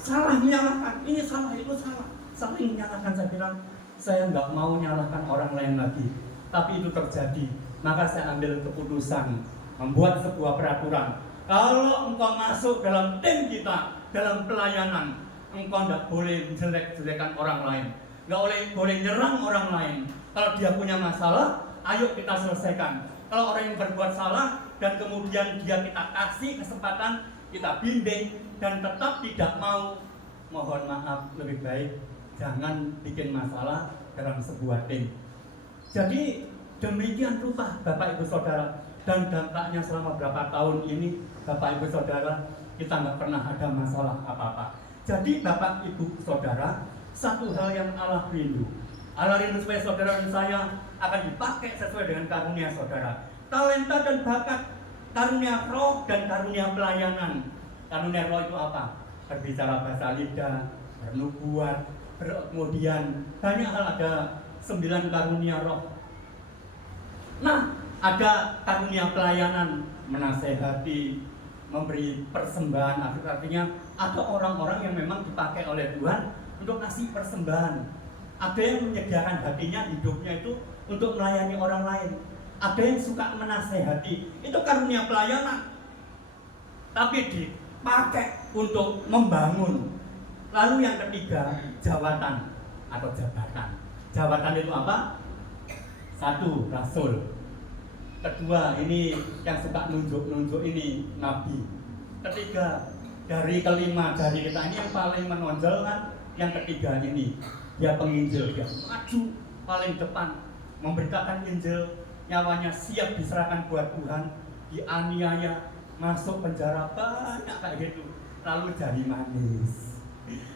Salah menyalahkan, ini salah, itu salah. Saling menyalahkan. Saya bilang, saya nggak mau menyalahkan orang lain lagi. Tapi itu terjadi. Maka saya ambil keputusan, membuat sebuah peraturan. Kalau engkau masuk dalam tim kita, dalam pelayanan, engkau nggak boleh jelek-jelekan orang lain, nggak boleh nyerang orang lain. Kalau dia punya masalah, ayo kita selesaikan. Kalau orang yang berbuat salah dan kemudian dia kita kasih kesempatan, kita bimbing dan tetap tidak mau, mohon maaf, lebih baik jangan bikin masalah, dalam sebuah tim. Jadi demikian rupa Bapak Ibu Saudara, dan dampaknya selama berapa tahun ini Bapak Ibu Saudara, kita nggak pernah ada masalah apa-apa. Jadi Bapak Ibu Saudara, satu hal yang Allah rindu supaya saudara dan saya akan dipakai sesuai dengan karunia saudara, talenta dan bakat, karunia roh dan karunia pelayanan. Karunia roh itu apa? Berbicara bahasa lidah, bernubuat, kemudian banyak hal, ada 9 karunia roh. Nah, ada karunia pelayanan, menasehati, memberi persembahan. Artinya ada orang-orang yang memang dipakai oleh Tuhan untuk kasih persembahan. Ada yang menyediakan hatinya, hidupnya itu untuk melayani orang lain. Ada yang suka menasehati, itu karunia pelayanan, tapi dipakai untuk membangun. Lalu yang ketiga, jawatan atau jabatan. Jabatan itu apa? 1, rasul. Kedua, ini yang suka nunjuk-nunjuk ini, nabi. Ketiga, kelima dari kita ini yang paling menonjol kan, yang ketiga ini, dia penginjil, dia maju paling depan, memberitakan Injil, nyawanya siap diserahkan buat Tuhan, dianiaya, masuk penjara, banyak kayak gitu. Lalu jari manis.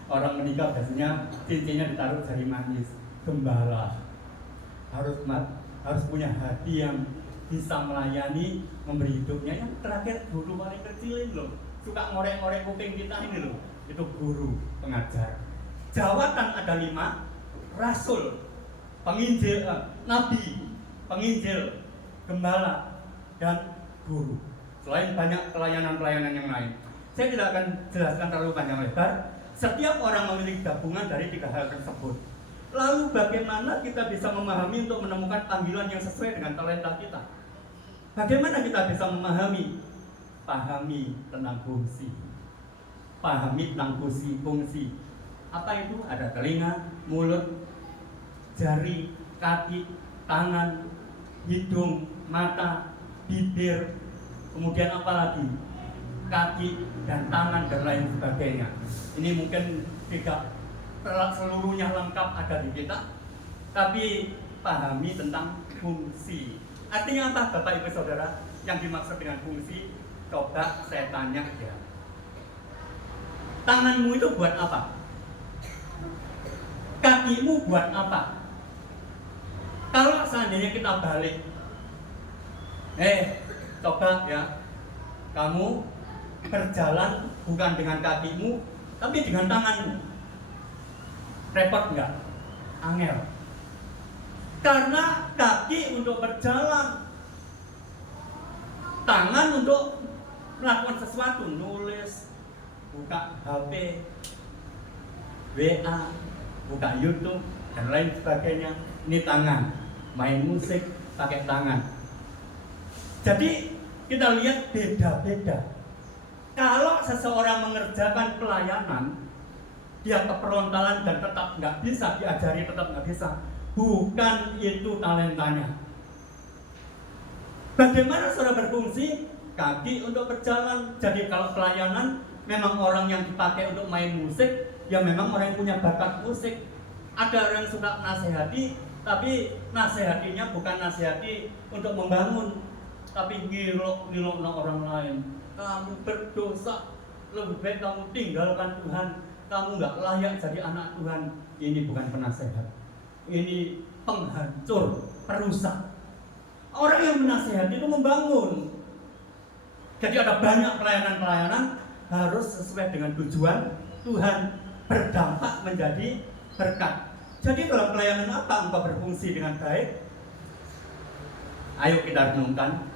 Orang menikah biasanya cincinnya ditaruh jari manis. Gembala harus punya hati yang bisa melayani, memberi hidupnya. Yang terakhir, guru paling kecil loh, suka ngorek-ngorek kuping kita ini loh, itu guru pengajar. Jawatan ada 5, rasul, penginjil, nabi, penginjil, gembala, dan guru. Selain banyak pelayanan-pelayanan yang lain, saya tidak akan jelaskan terlalu panjang lebar. Setiap orang memiliki gabungan dari 3 hal tersebut. Lalu bagaimana kita bisa memahami untuk menemukan panggilan yang sesuai dengan talenta kita? Bagaimana kita bisa memahami? Pahami tentang fungsi. Pahami tentang fungsi. Apa itu? Ada telinga, mulut, jari, kaki, tangan, hidung, mata, bibir, kemudian apa lagi? Kaki dan tangan dan lain sebagainya. Ini mungkin tidak seluruhnya lengkap ada di kita, tapi pahami tentang fungsi. Artinya apa Bapak Ibu Saudara? Yang dimaksud dengan fungsi, coba saya tanya ya. Tanganmu itu buat apa? Kakimu buat apa? Kalau seandainya kita balik, coba ya, kamu berjalan bukan dengan kakimu, tapi dengan tanganmu. Repot enggak? Angel. Karena kaki untuk berjalan, tangan untuk melakukan sesuatu, nulis, buka HP, WA, buka YouTube, dan lain sebagainya. Ini tangan, main musik pakai tangan. Jadi kita lihat beda-beda. Kalau seseorang mengerjakan pelayanan, dia keperontalan dan tetap nggak bisa diajari, tetap nggak bisa. Bukan itu talentanya. Bagaimana saudara berfungsi? Kaki untuk berjalan. Jadi kalau pelayanan memang orang yang dipakai untuk main musik, ya memang orang yang punya bakat musik. Ada orang yang suka nasihati, tapi nasihatinya bukan nasihati untuk membangun, tapi ngilok orang lain. Kamu berdosa, lebih baik kamu tinggalkan Tuhan. Kamu nggak layak jadi anak Tuhan. Ini bukan penasehat, ini penghancur, perusak. Orang yang menasihati itu membangun. Jadi ada banyak pelayanan-pelayanan harus sesuai dengan tujuan Tuhan, berdampak menjadi berkat. Jadi dalam pelayanan apa engkau berfungsi dengan baik? Ayo kita renungkan.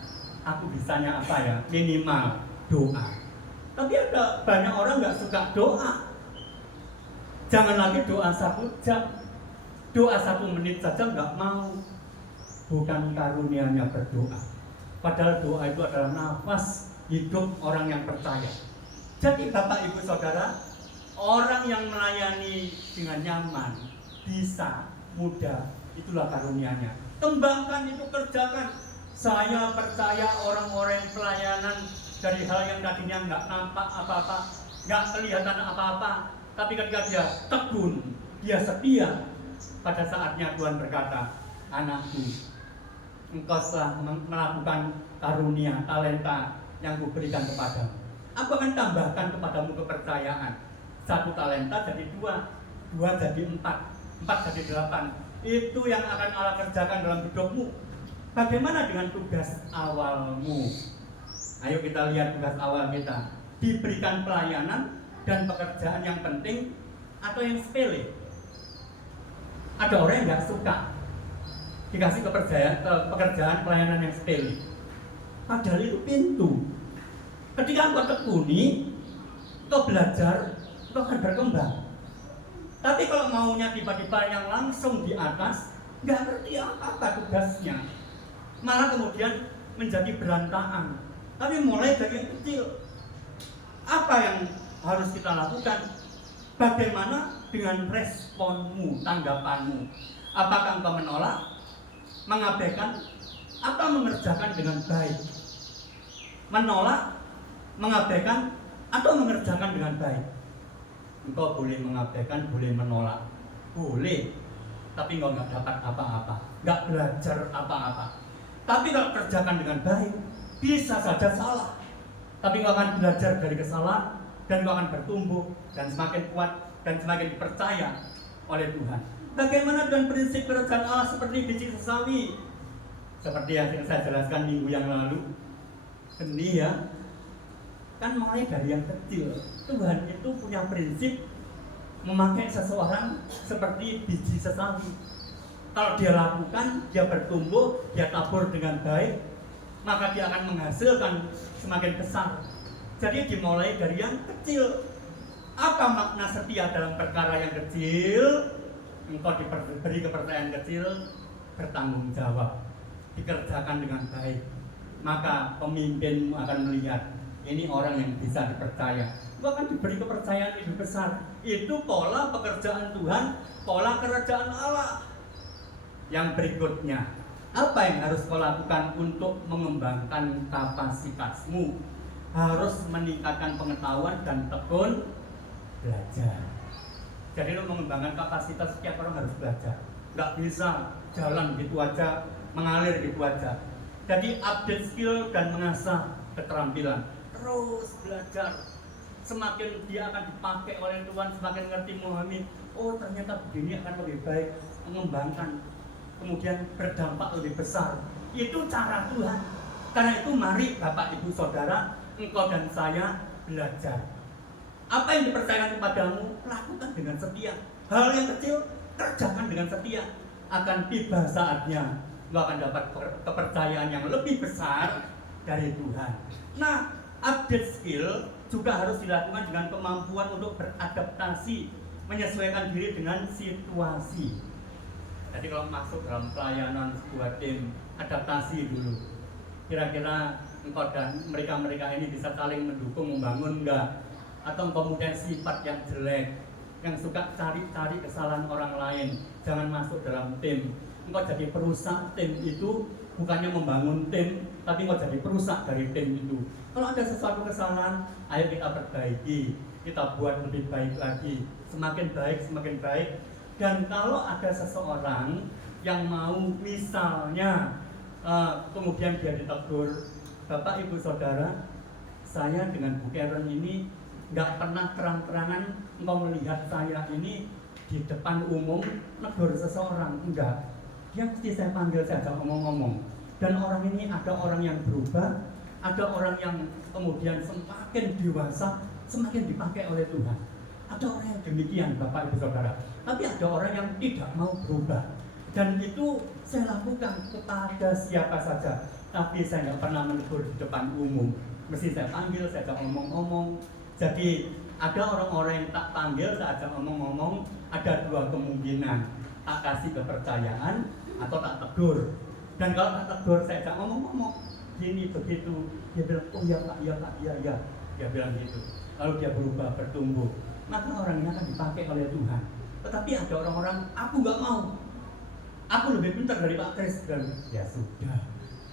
Aku bisanya apa ya? Minimal doa. Tapi ada banyak orang nggak suka doa. Jangan lagi doa 1 jam, doa 1 menit saja nggak mau. Bukan karunianya berdoa. Padahal doa itu adalah nafas hidup orang yang percaya. Jadi Bapak Ibu Saudara, orang yang melayani dengan nyaman, bisa, mudah, itulah karunianya. Kembangkan itu, kerjakan. Saya percaya orang-orang pelayanan dari hal yang tadinya nggak nampak apa-apa, nggak kelihatan apa-apa, tapi ketika dia tekun, dia setia, pada saatnya Tuhan berkata, anakku, engkau telah melakukan karunia, talenta yang kuberikan kepadamu. Aku akan tambahkan kepadamu kepercayaan. 1 talenta jadi 2, 2 jadi 4, 4 jadi 8. Itu yang akan Allah kerjakan dalam hidupmu. Bagaimana dengan tugas awalmu? Ayo kita lihat tugas awal kita. Diberikan pelayanan dan pekerjaan yang penting atau yang sepele. Ada orang yang nggak suka dikasih pekerjaan pelayanan yang sepele. Padahal itu pintu. Ketika engkau tekuni, engkau belajar, engkau akan berkembang. Tapi kalau maunya tiba-tiba yang langsung di atas, nggak ngerti apa tugasnya, malah kemudian menjadi berantakan. Tapi mulai dari yang kecil, apa yang harus kita lakukan? Bagaimana dengan responmu, tanggapanmu? Apakah engkau menolak, mengabaikan, atau mengerjakan dengan baik? Menolak, mengabaikan, atau mengerjakan dengan baik? Engkau boleh mengabaikan, boleh menolak, boleh, tapi engkau nggak dapat apa-apa, nggak belajar apa-apa. Tapi kalau kerjakan dengan baik, bisa saja salah, tapi engkau akan belajar dari kesalahan, dan engkau akan bertumbuh dan semakin kuat dan semakin dipercaya oleh Tuhan. Bagaimana dengan prinsip kerajaan Allah seperti biji sesawi? Seperti yang saya jelaskan minggu yang lalu, seni ya, kan mulai dari yang kecil. Tuhan itu punya prinsip memakai seseorang seperti biji sesawi. Kalau dia lakukan, dia bertumbuh, dia tabur dengan baik, maka dia akan menghasilkan semakin besar. Jadi dimulai dari yang kecil. Apa makna setia dalam perkara yang kecil? Engkau diberi kepercayaan kecil, bertanggung jawab, dikerjakan dengan baik. Maka pemimpinmu akan melihat, ini orang yang bisa dipercaya. Engkau akan diberi kepercayaan lebih besar. Itu pola pekerjaan Tuhan, pola kerajaan Allah. Yang berikutnya, apa yang harus kau lakukan untuk mengembangkan kapasitasmu? Harus meningkatkan pengetahuan dan tekun belajar. Jadi untuk mengembangkan kapasitas, setiap orang harus belajar. Nggak bisa jalan gitu aja, mengalir gitu aja. Jadi update skill dan mengasah keterampilan. Terus belajar. Semakin dia akan dipakai oleh Tuhan, semakin ngerti memahami, oh ternyata begini akan lebih baik, mengembangkan, kemudian berdampak lebih besar. Itu cara Tuhan. Karena itu mari Bapak Ibu Saudara, engkau dan saya belajar. Apa yang dipercayakan kepadamu, lakukan dengan setia. Hal yang kecil, kerjakan dengan setia. Akan tiba saatnya, engkau akan dapat kepercayaan yang lebih besar dari Tuhan. Nah, update skill juga harus dilakukan dengan kemampuan untuk beradaptasi, menyesuaikan diri dengan situasi. Jadi kalau masuk dalam pelayanan sebuah tim, adaptasi dulu. Kira-kira engkau dan mereka-mereka ini bisa saling mendukung, membangun enggak? Atau kemudian sifat yang jelek, yang suka cari-cari kesalahan orang lain, jangan masuk dalam tim. Engkau jadi perusak tim itu, bukannya membangun tim, tapi engkau jadi perusak dari tim itu. Kalau ada sesuatu kesalahan, ayo kita perbaiki, kita buat lebih baik lagi, semakin baik, semakin baik. Dan kalau ada seseorang yang mau misalnya kemudian dia ditegur, Bapak Ibu Saudara, saya dengan Bu Karen ini nggak pernah terang-terangan engkau melihat saya ini di depan umum negur seseorang, enggak. Dia mesti saya panggil, saya ajak ngomong-ngomong. Dan orang ini ada orang yang berubah, ada orang yang kemudian semakin dewasa, semakin dipakai oleh Tuhan. Ada orang yang demikian Bapak Ibu Saudara. Tapi ada orang yang tidak mau berubah. Dan itu saya lakukan kepada siapa saja. Tapi saya nggak pernah menegur di depan umum. Mesti saya panggil, saya ajak ngomong-ngomong. Jadi ada orang-orang yang tak panggil, saya ajak ngomong-ngomong. Ada dua kemungkinan, tak kasih kepercayaan atau tak tegur. Dan kalau tak tegur, saya ajak ngomong-ngomong. Gini begitu, dia bilang, oh ya Pak, iya Pak, iya ya. Dia bilang gitu. Lalu dia berubah, bertumbuh. Maka orang ini akan dipakai oleh Tuhan. Tetapi ada orang-orang, aku nggak mau. Aku lebih pintar dari Pak Kris. Ya sudah,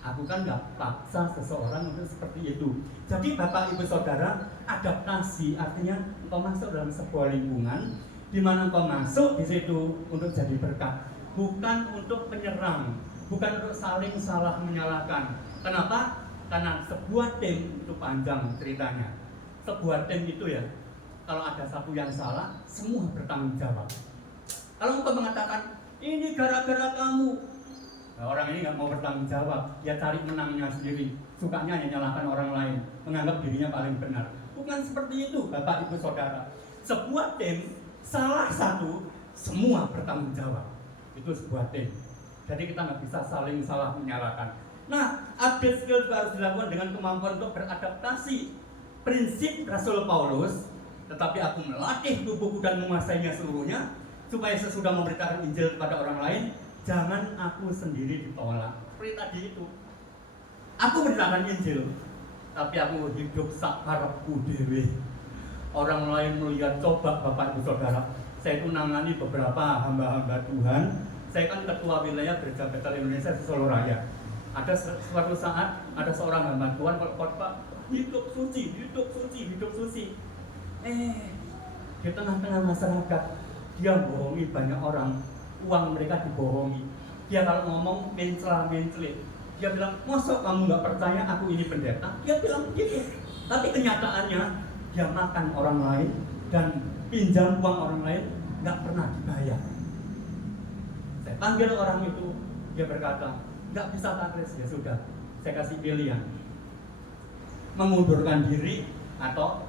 aku kan nggak paksa seseorang untuk seperti itu. Jadi Bapak Ibu Saudara, adaptasi artinya engkau masuk dalam sebuah lingkungan di mana engkau masuk di situ untuk jadi berkat, bukan untuk penyerang, bukan untuk saling salah menyalahkan. Kenapa? Karena sebuah tim itu panjang ceritanya. Sebuah tim itu ya, kalau ada satu yang salah, semua bertanggung jawab. Kalau engkau mengatakan ini gara-gara kamu, nah, orang ini nggak mau bertanggung jawab, dia cari menangnya sendiri, sukanya hanya nyalahkan orang lain, menganggap dirinya paling benar. Bukan seperti itu, Bapak Ibu Saudara. Sebuah tim, salah satu, semua bertanggung jawab. Itu sebuah tim. Jadi kita nggak bisa saling salah menyalahkan. Nah, update skill juga harus dilakukan dengan kemampuan untuk beradaptasi. Prinsip Rasul Paulus, tetapi aku melatih tubuhku dan menguasainya seluruhnya, supaya sesudah memberitakan Injil kepada orang lain, jangan aku sendiri ditolak. Seperti tadi itu, aku memberitakan Injil, tapi aku hidup sakarepku dewe. Orang lain melihat, coba Bapak Ibu Saudara, saya itu nangani beberapa hamba-hamba Tuhan. Saya kan ketua wilayah Gereja Betel Indonesia di Solo Raya. Ada suatu saat ada seorang hamba Tuhan kalau khotbah hidup suci, hidup suci, hidup suci. Di tengah-tengah masyarakat dia bohongi banyak orang, uang mereka dibohongi. Dia kalau ngomong mencela-mencelit, dia bilang, masa kamu nggak percaya aku ini pendeta? Dia bilang begitu. Tapi kenyataannya dia makan orang lain dan pinjam uang orang lain, nggak pernah dibayar. Saya panggil orang itu, dia berkata, nggak bisa Pak Kris, ya sudah, saya kasih pilihan, mengundurkan diri atau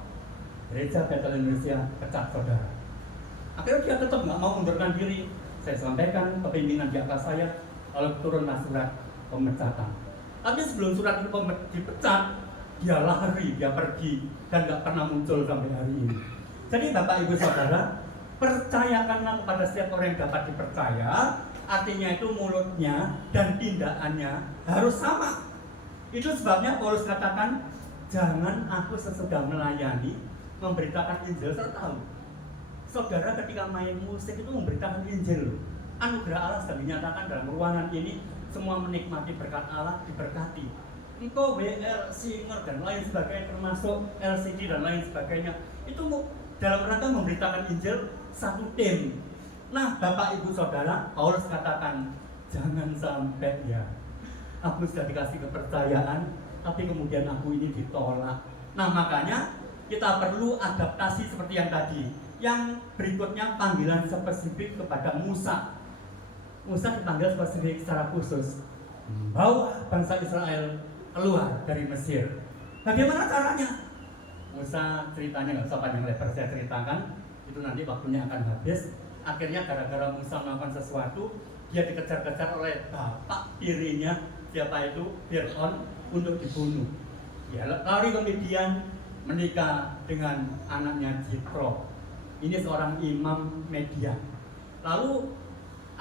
Gereja Betel Indonesia pecat saudara. Akhirnya dia tetap nggak mau mengundurkan diri. Saya sampaikan ke pimpinan di atas saya, lalu turunlah surat pemecatan. Tapi sebelum surat itu dipecat, dia lari, dia pergi, dan nggak pernah muncul sampai hari ini. Jadi Bapak Ibu Saudara, percayakanlah kepada setiap orang yang dapat dipercaya. Artinya itu mulutnya dan tindakannya harus sama. Itu sebabnya Paulus katakan, jangan aku sesudah melayani memberitakan Injil. Saya tahu saudara ketika main musik itu memberitakan Injil. Anugerah Allah sedang dinyatakan dalam ruangan ini. Semua menikmati berkat Allah, diberkati. Engkau WL, singer dan lain sebagainya, termasuk LCD dan lain sebagainya, itu dalam rangka memberitakan Injil satu tim. Nah, Bapak Ibu Saudara, Paulus katakan, jangan sampai ya, aku sudah dikasih kepercayaan, tapi kemudian aku ini ditolak. Nah, makanya kita perlu adaptasi seperti yang tadi. Yang berikutnya panggilan spesifik kepada Musa. Musa dipanggil spesifik secara khusus, membawa bangsa Israel keluar dari Mesir. Bagaimana caranya? Musa ceritanya nggak usah panjang lebar saya ceritakan, itu nanti waktunya akan habis. Akhirnya gara-gara Musa melakukan sesuatu, dia dikejar-kejar oleh bapak tirinya, siapa itu? Fir'aun, untuk dibunuh. Ya, lalu kemudian menikah dengan anaknya Jitro. Ini seorang imam media. Lalu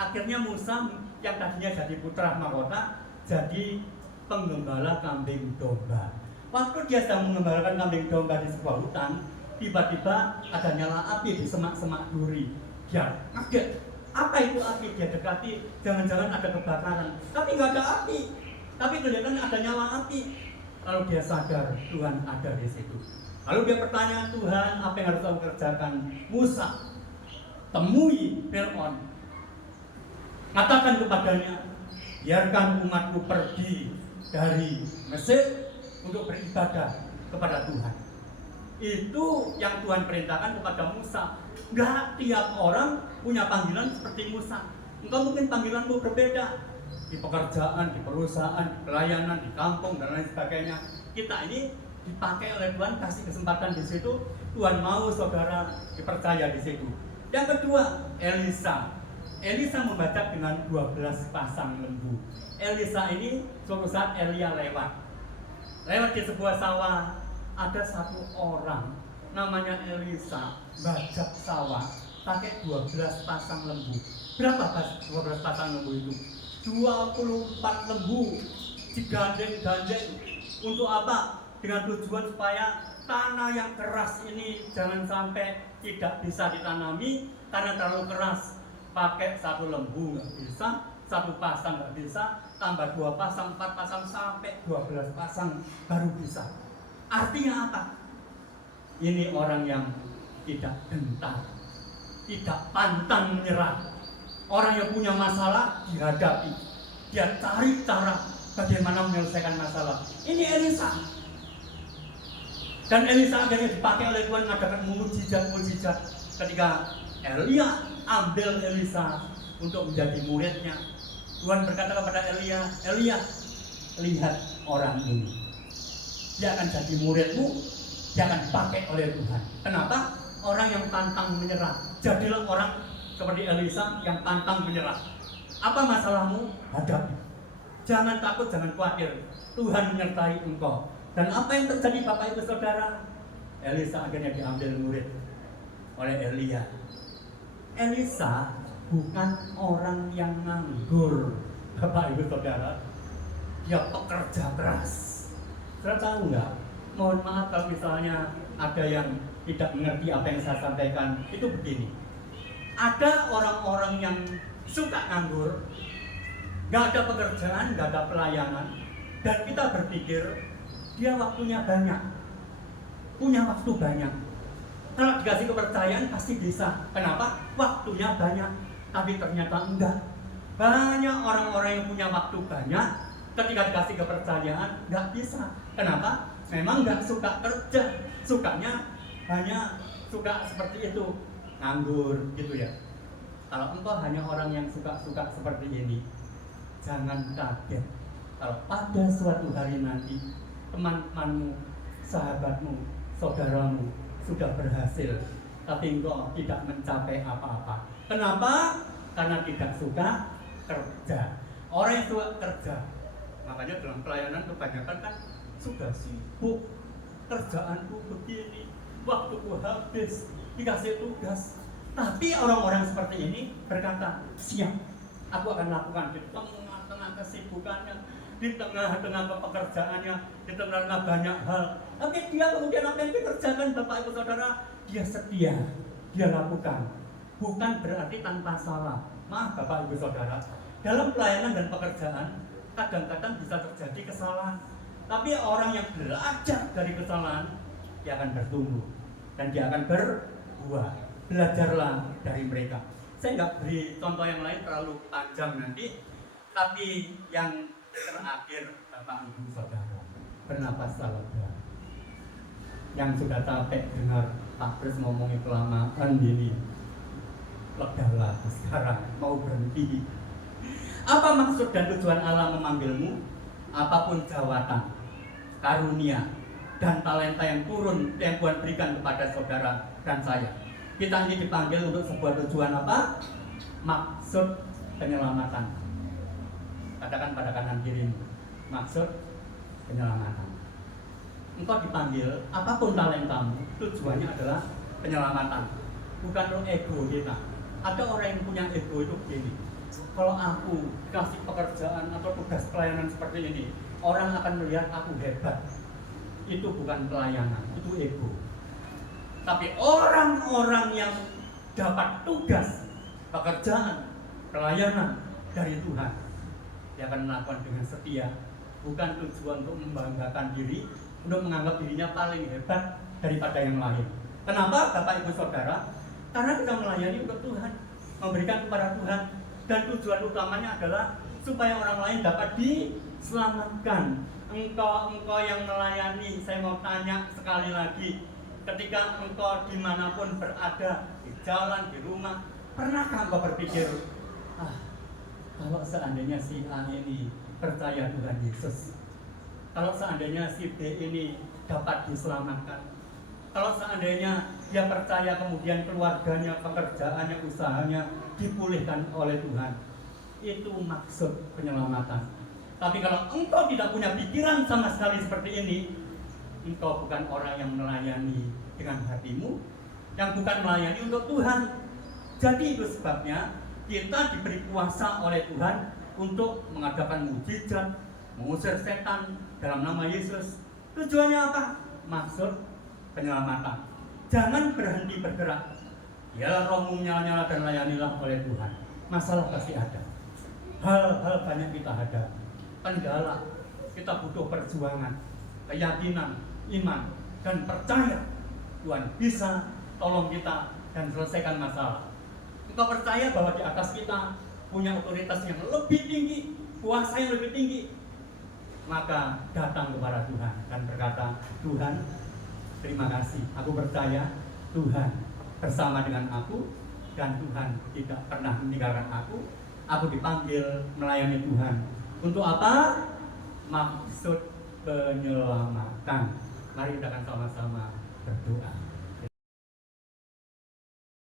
akhirnya Musa yang tadinya jadi putra mahkota jadi penggembala kambing domba. Waktu dia sedang mengembalakan kambing domba di sebuah hutan, tiba-tiba ada nyala api di semak-semak duri. Dia kaget. Apa itu api? Dia dekati, jangan-jangan ada kebakaran. Tapi nggak ada api. Tapi kelihatan ada nyala api. Lalu dia sadar Tuhan ada di situ. Lalu dia bertanya, Tuhan, apa yang harus aku kerjakan? Musa, temui Fir'aun. Katakan kepadanya, biarkan umatku pergi dari Mesir untuk beribadah kepada Tuhan. Itu yang Tuhan perintahkan kepada Musa. Gak tiap orang punya panggilan seperti Musa. Engkau mungkin panggilanmu berbeda. Di pekerjaan, di perusahaan, di pelayanan, di kampung, dan lain sebagainya. Kita ini dipakai oleh Tuhan, kasih kesempatan di situ. Tuhan mau saudara dipercaya di situ. Yang kedua, Elisa. Elisa membaca dengan 12 pasang lembu. Elisa ini suatu saat Elia lewat di sebuah sawah. Ada satu orang namanya Elisa bajak sawah pakai 12 pasang lembu. Berapa 12 pasang lembu itu? 24 lembu digandeng-gandeng. Untuk apa? Dengan tujuan supaya tanah yang keras ini jangan sampai tidak bisa ditanami karena terlalu keras. Pakai satu lembu nggak bisa, satu pasang nggak bisa, tambah 2 pasang, 4 pasang, sampai 12 pasang baru bisa. Artinya apa? Ini orang yang tidak gentar, tidak pantang menyerah. Orang yang punya masalah dihadapi, dia cari cara bagaimana menyelesaikan masalah. Ini Elisa. Dan Elisa akhirnya dipakai oleh Tuhan mengadakan mujizat-mujizat. Ketika Elia ambil Elisa untuk menjadi muridnya, Tuhan berkata kepada Elia, Elia, lihat orang ini. Dia akan jadi muridmu, dia akan dipakai oleh Tuhan. Kenapa? Orang yang pantang menyerah. Jadilah orang seperti Elisa yang pantang menyerah. Apa masalahmu? Hadapi. Jangan takut, jangan khawatir. Tuhan menyertai engkau. Dan apa yang terjadi Bapak Ibu Saudara? Elisa akhirnya diambil murid oleh Elia. Elisa bukan orang yang nganggur, Bapak Ibu Saudara. Dia pekerja keras. Saudara tahu nggak? Mohon maaf kalau misalnya ada yang tidak mengerti apa yang saya sampaikan. Itu begini. Ada orang-orang yang suka nganggur, nggak ada pekerjaan, nggak ada pelayanan, dan kita berpikir dia waktunya banyak, punya waktu banyak. Kalau dikasih kepercayaan pasti bisa. Kenapa? Waktunya banyak. Tapi ternyata enggak. Banyak orang-orang yang punya waktu banyak, ketika dikasih kepercayaan nggak bisa. Kenapa? Memang nggak suka kerja, sukanya hanya suka seperti itu, nganggur gitu ya. Kalau engkau hanya orang yang suka-suka seperti ini, jangan kaget kalau pada suatu hari nanti teman-temanmu, sahabatmu, saudaramu sudah berhasil, tapi engkau tidak mencapai apa-apa. Kenapa? Karena tidak suka kerja. Orang yang suka kerja, makanya dalam pelayanan kebanyakan kan sudah sibuk, kerjaanku begini, waktuku habis, dikasih tugas. Tapi orang-orang seperti ini berkata, siap, aku akan lakukan di tengah-tengah kesibukannya, di tengah-tengah pekerjaannya, di tengah-tengah banyak hal. Tapi dia kemudian apa yang dikerjakan Bapak Ibu Saudara, dia setia, dia lakukan. Bukan berarti tanpa salah. Maaf Bapak Ibu Saudara, dalam pelayanan dan pekerjaan kadang-kadang bisa terjadi kesalahan. Tapi orang yang belajar dari kesalahan, dia akan bertumbuh dan dia akan berbuah. Belajarlah dari mereka. Saya nggak beri contoh yang lain terlalu panjang nanti, tapi yang terakhir Bapak Ibu Saudara, bernapaslah lega. Yang sudah capek dengar Pak Pres ngomongin kelamaan gini, legalah sekarang, mau berhenti. Apa maksud dan tujuan Allah memanggilmu? Apapun jawatan, karunia, dan talenta yang turun yang Tuhan berikan kepada saudara dan saya, kita ini dipanggil untuk sebuah tujuan apa? Maksud penyelamatan. Katakan pada kanan kirimu, maksud penyelamatan. Engkau dipanggil, apapun talentamu, tujuannya adalah penyelamatan, bukan untuk ego kita. Ada orang yang punya ego itu begini, kalau aku kasih pekerjaan atau tugas pelayanan seperti ini, orang akan melihat aku hebat. Itu bukan pelayanan, itu ego. Tapi orang-orang yang dapat tugas, pekerjaan, pelayanan dari Tuhan, dia akan melakukan dengan setia, bukan tujuan untuk membanggakan diri, untuk menganggap dirinya paling hebat daripada yang lain. Kenapa Bapak Ibu Saudara? Karena kita melayani untuk Tuhan, memberikan kepada Tuhan, dan tujuan utamanya adalah supaya orang lain dapat diselamatkan. Engkau yang melayani, saya mau tanya sekali lagi, ketika engkau dimanapun berada, di jalan, di rumah, pernahkah engkau berpikir, kalau seandainya si A ini percaya Tuhan Yesus, kalau seandainya si B ini dapat diselamatkan, kalau seandainya dia percaya kemudian keluarganya, pekerjaannya, usahanya dipulihkan oleh Tuhan, itu maksud penyelamatan. Tapi kalau engkau tidak punya pikiran sama sekali seperti ini, engkau bukan orang yang melayani dengan hatimu, yang bukan melayani untuk Tuhan. Jadi itu sebabnya kita diberi kuasa oleh Tuhan untuk mengadakan mujizat, mengusir setan dalam nama Yesus. Tujuannya apa? Maksud penyelamatan. Jangan berhenti bergerak. Biarlah rohmu menyala-nyala dan layanilah oleh Tuhan. Masalah pasti ada. Hal-hal banyak kita hadapi. Kendala, kita butuh perjuangan, keyakinan, iman, dan percaya Tuhan bisa tolong kita dan selesaikan masalah. engkau percaya bahwa di atas kita punya otoritas yang lebih tinggi, kuasa yang lebih tinggi, maka datang kepada Tuhan dan berkata, Tuhan, terima kasih, aku percaya Tuhan bersama dengan aku, dan Tuhan tidak pernah meninggalkan aku. Aku dipanggil melayani Tuhan. Untuk apa? Maksud penyelamatan. Mari kita akan sama-sama berdoa.